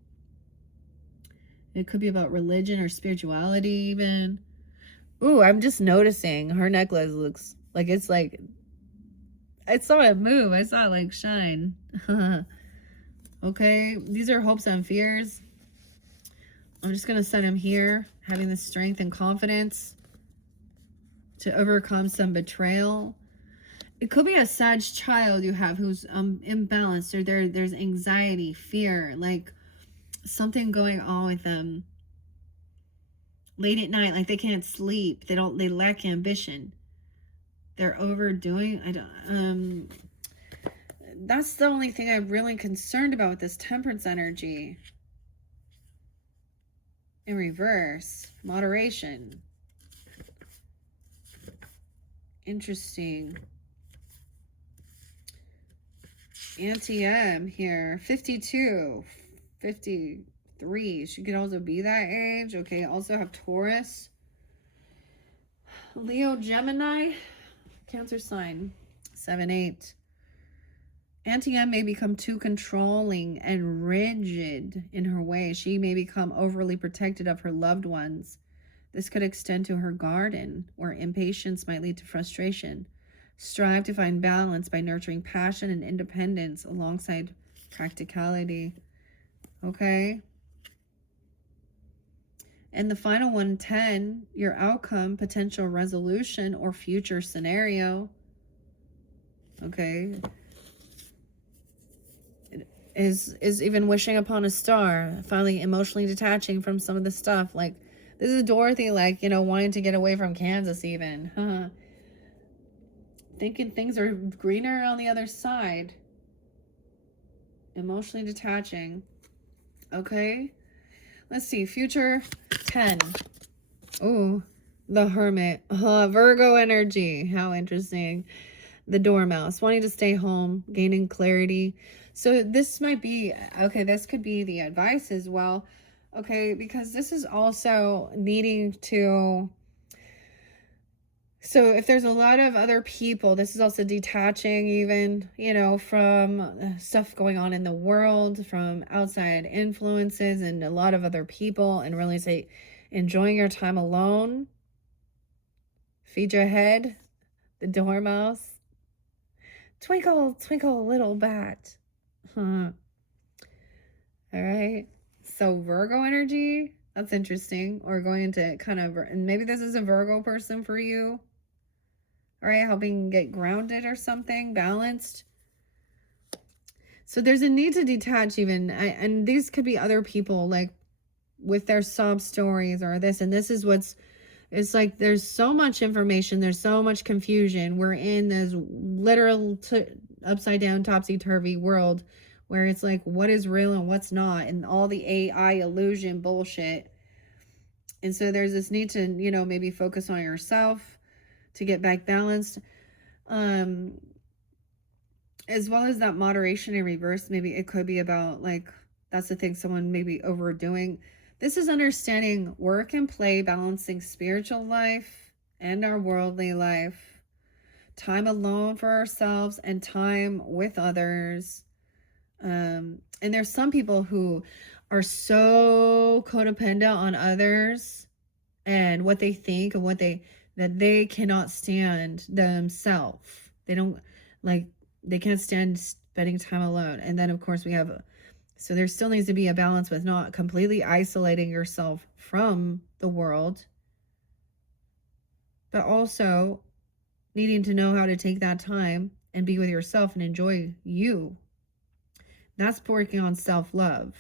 It could be about religion or spirituality even. Ooh, I'm just noticing her necklace looks like it's like, I saw it move. I saw it like shine. Okay, these are hopes and fears. I'm just going to set him here, having the strength and confidence to overcome some betrayal. It could be a Sag child you have who's imbalanced, or there's anxiety, fear, like something going on with them. Late at night, like they can't sleep. They lack ambition. They're overdoing. That's the only thing I'm really concerned about with this temperance energy. In reverse, moderation. Interesting. Anti-M here, 52, 53. She could also be that age. Okay, also have Taurus. Leo, Gemini, Cancer sign, 7-8. Anti-M may become too controlling and rigid in her way. She may become overly protective of her loved ones. This could extend to her garden, where impatience might lead to frustration. Strive to find balance by nurturing passion and independence alongside practicality. Okay? And the final one, 10, your outcome, potential resolution, or future scenario. Okay? Is even wishing upon a star, finally emotionally detaching from some of the stuff. Like, this is Dorothy, like, you know, wanting to get away from Kansas even. Thinking things are greener on the other side. Emotionally detaching. Okay. Let's see. Future 10. Oh, the Hermit. Virgo energy. How interesting. The Dormouse. Wanting to stay home. Gaining clarity. So this might be, okay, this could be the advice as well. Okay, because this is also needing to So if there's a lot of other people, this is also detaching even, you know, from stuff going on in the world, from outside influences and a lot of other people, and really say enjoying your time alone. Feed your head, the dormouse. Twinkle, twinkle, little bat. All right. So Virgo energy, that's interesting. Or going into kind of, and maybe this is a Virgo person for you. All right, helping get grounded or something, balanced. So there's a need to detach even, and these could be other people like with their sob stories or this, and this is what's, it's like there's so much information, there's so much confusion. We're in this literal upside down, topsy-turvy world where it's like what is real and what's not, and all the AI illusion bullshit. And so there's this need to, you know, maybe focus on yourself to get back balanced. As well as that moderation in reverse, maybe it could be about like, that's the thing, someone maybe overdoing. This is understanding work and play, balancing spiritual life and our worldly life, time alone for ourselves and time with others. And there's some people who are so codependent on others and what they think and that they cannot stand themselves. They don't like, they can't stand spending time alone. And then of course we have, so there still needs to be a balance with not completely isolating yourself from the world, but also needing to know how to take that time and be with yourself and enjoy you. That's working on self-love.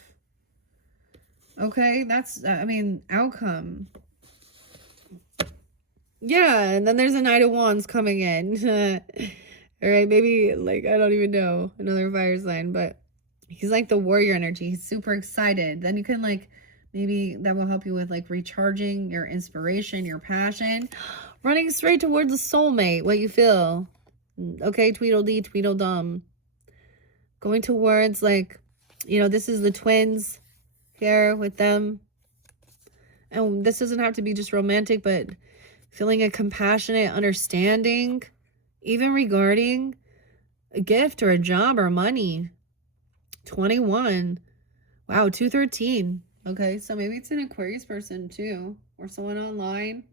Okay, that's, I mean, outcome. Yeah, and then there's a Knight of Wands coming in. All right, maybe, like, I don't even know, another fire sign, but he's like the warrior energy. He's super excited. Then you can, like, maybe that will help you with, like, recharging your inspiration, your passion. Running straight towards the soulmate, what you feel. Okay, Tweedledee, Tweedledum. Going towards, like, you know, this is the twins here with them. And this doesn't have to be just romantic, but feeling a compassionate understanding, even regarding a gift or a job or money. 21. Wow, 213. Okay, so maybe it's an Aquarius person too, or someone online.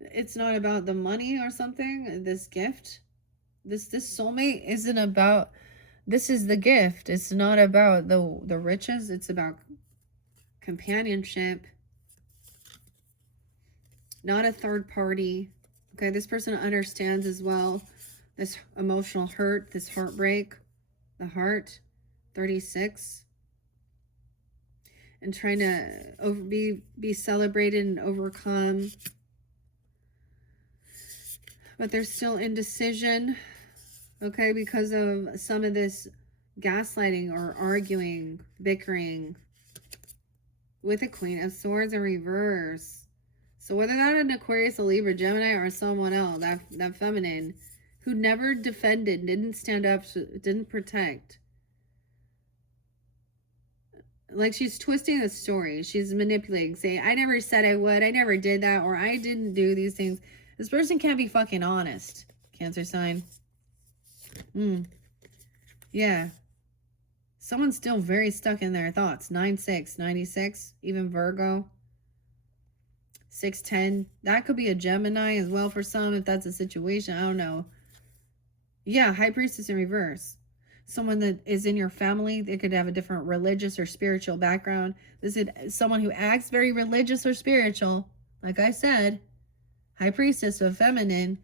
It's not about the money or something, this gift. This soulmate isn't about, this is the gift. It's not about the riches, it's about companionship. Not a third party. Okay, this person understands as well this emotional hurt, this heartbreak, the heart, 36. And trying to be celebrated and overcome. But there's still indecision, okay, because of some of this gaslighting or arguing, bickering with a Queen of Swords in reverse. So whether that's an Aquarius, a Libra, Gemini, or someone else, that feminine, who never defended, didn't stand up, didn't protect. Like she's twisting the story. She's manipulating, saying, I never said I would, I never did that, or I didn't do these things. This person can't be fucking honest. Cancer sign. Yeah. Someone's still very stuck in their thoughts. 9-6, 96, even Virgo. 6-10. That could be a Gemini as well for some, if that's a situation. I don't know. Yeah, High Priestess in reverse. Someone that is in your family. They could have a different religious or spiritual background. This is someone who acts very religious or spiritual. Like I said, High Priestess of feminine.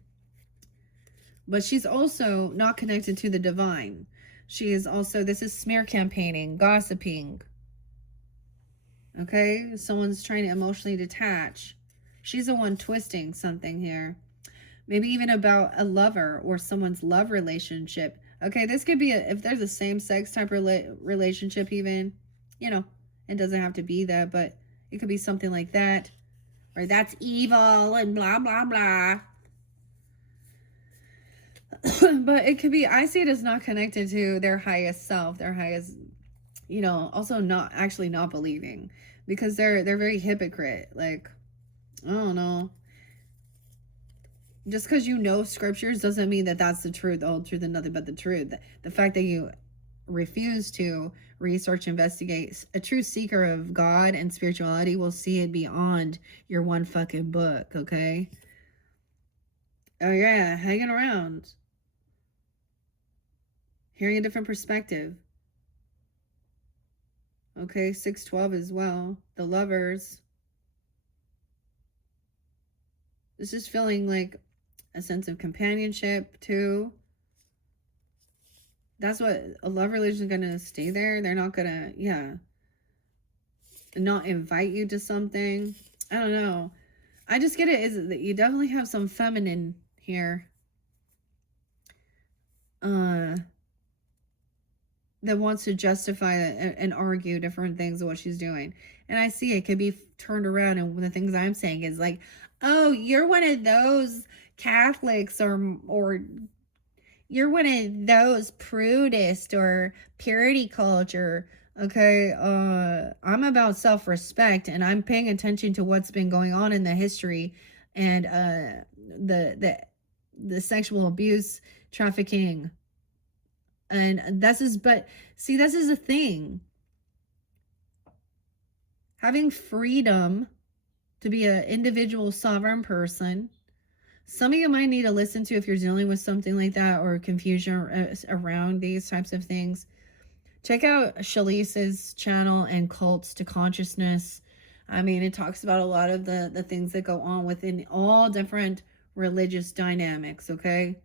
But she's also not connected to the divine. She is also, this is smear campaigning, gossiping. Okay? Someone's trying to emotionally detach. She's the one twisting something here. Maybe even about a lover or someone's love relationship. Okay, this could be, if there's a same-sex type relationship even, you know, it doesn't have to be that, but it could be something like that. Or that's evil and blah, blah, blah. But it could be, I see it as not connected to their highest self, their highest, you know, also not actually not believing. because they're very hypocrite. Like, I don't know. Just because you know scriptures doesn't mean that that's the truth, the whole truth, and nothing but the truth. The fact that you refuse to research, investigate, a true seeker of God and spirituality will see it beyond your one fucking book, okay? Oh, yeah, hanging around, hearing a different perspective. Okay, 612 as well. The lovers. This is feeling like a sense of companionship too. That's what a love relationship is gonna stay there. They're not gonna, yeah, not invite you to something. I don't know. I just get it is that you definitely have some feminine here. That wants to justify and argue different things of what she's doing. And I see it could be turned around, and the things I'm saying is like, oh, you're one of those Catholics, or you're one of those prudists or purity culture. Okay, I'm about self-respect, and I'm paying attention to what's been going on in the history, and the sexual abuse, trafficking, and this is, but see, this is a thing. Having freedom to be an individual sovereign person. Some of you might need to listen to if you're dealing with something like that or confusion around these types of things. Check out Shalice's channel and Cults to Consciousness. I mean, it talks about a lot of the things that go on within all different religious dynamics, okay?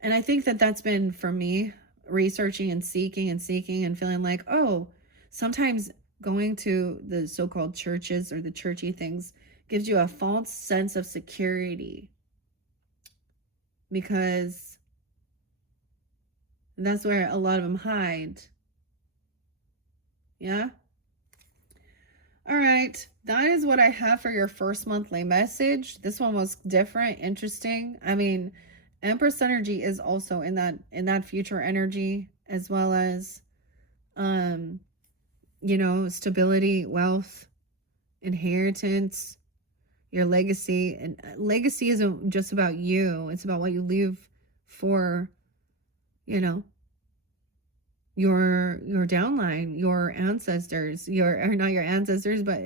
And I think that that's been, for me, researching and seeking and feeling like, oh, sometimes going to the so-called churches or the churchy things gives you a false sense of security, because that's where a lot of them hide. Yeah? All right. That is what I have for your first monthly message. This one was different, interesting. I mean, Empress energy is also in that future energy, as well as stability, wealth, inheritance, your legacy. And legacy isn't just about you. It's about what you leave for, your downline, your ancestors, or not your ancestors, but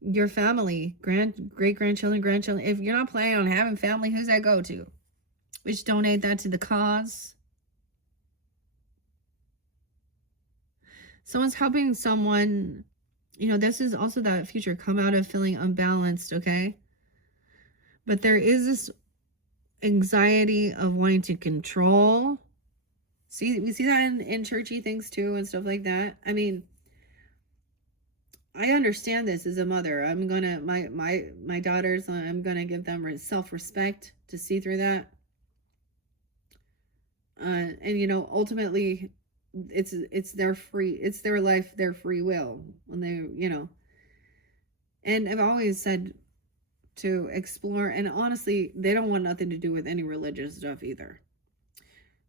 your family, great grandchildren, grandchildren. If you're not planning on having family, who's that go to? Which donate that to the cause. Someone's helping someone. This is also that future come out of feeling unbalanced, okay? But there is this anxiety of wanting to control. See, we see that in churchy things too and stuff like that. I mean, I understand this as a mother. I'm gonna my daughters, I'm gonna give them self-respect to see through that. And ultimately, it's their life, their free will when they, and I've always said to explore, and honestly, they don't want nothing to do with any religious stuff either.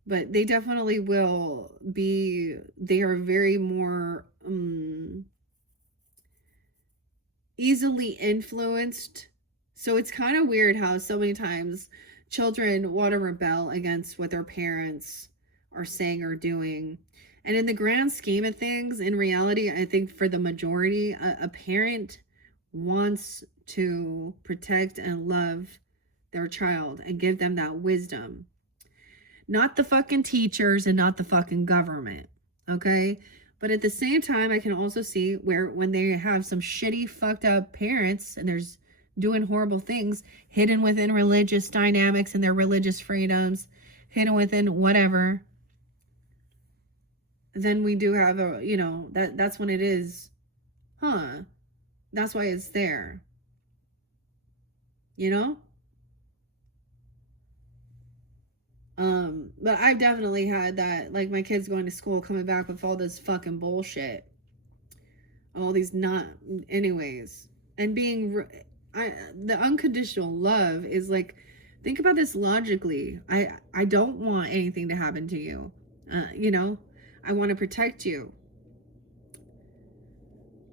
But they definitely will be, they are very more easily influenced. So it's kind of weird how so many times children want to rebel against what their parents are saying or doing. And in the grand scheme of things, in reality, I think for the majority, a parent wants to protect and love their child and give them that wisdom. Not the fucking teachers and not the fucking government, okay? But at the same time, I can also see where when they have some shitty, fucked up parents and there's doing horrible things hidden within religious dynamics and their religious freedoms, hidden within whatever, then we do have that's when it is, that's why it's there, but I've definitely had that, like my kids going to school, coming back with all this fucking bullshit, all these not, anyways, and being, the unconditional love is like, think about this logically. I don't want anything to happen to you. I want to protect you.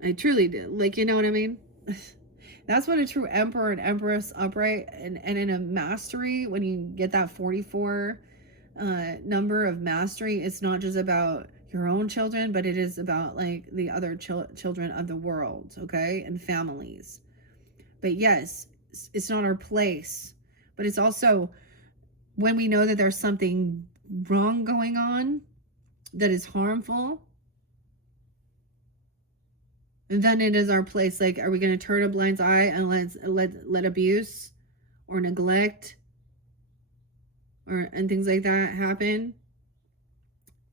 I truly do. Like, you know what I mean? That's what a true emperor and empress upright and in a mastery, when you get that 44 number of mastery, it's not just about your own children, but it is about like the other children of the world, okay, and families. But yes, it's not our place, but it's also when we know that there's something wrong going on that is harmful, then it is our place. Like, are we going to turn a blind eye and let abuse or neglect and things like that happen?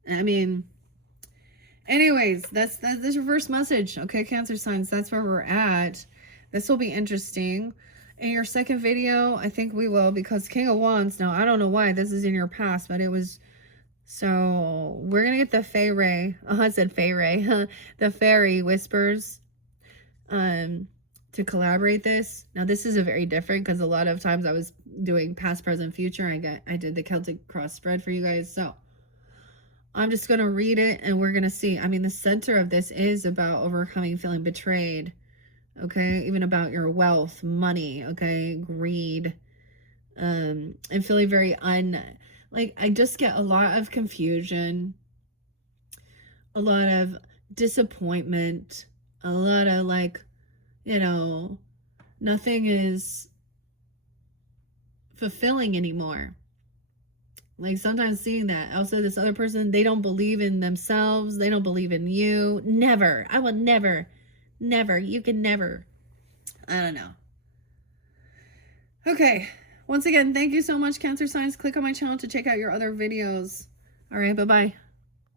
I mean, anyways, that's your first message, okay, Cancer signs. That's where we're at. This will be interesting. In your second video, I think we will, because King of Wands. Now, I don't know why this is in your past, but it was. So we're gonna get the Fey Ray. Oh, I said Fey Ray. The Fairy Whispers. To collaborate this. Now, this is a very different, because a lot of times I was doing past, present, future. I did the Celtic cross spread for you guys. So I'm just gonna read it, and we're gonna see. I mean, the center of this is about overcoming feeling betrayed. Okay, even about your wealth, money. Okay, greed. And feeling very like, I just get a lot of confusion, a lot of disappointment, a lot of like, you know, nothing is fulfilling anymore. Like, sometimes seeing that. Also, this other person, they don't believe in themselves. They don't believe in you. Never. I will never. Never. You can never. I don't know. Okay. Once again, thank you so much, Cancer signs. Click on my channel to check out your other videos. All right. Bye-bye.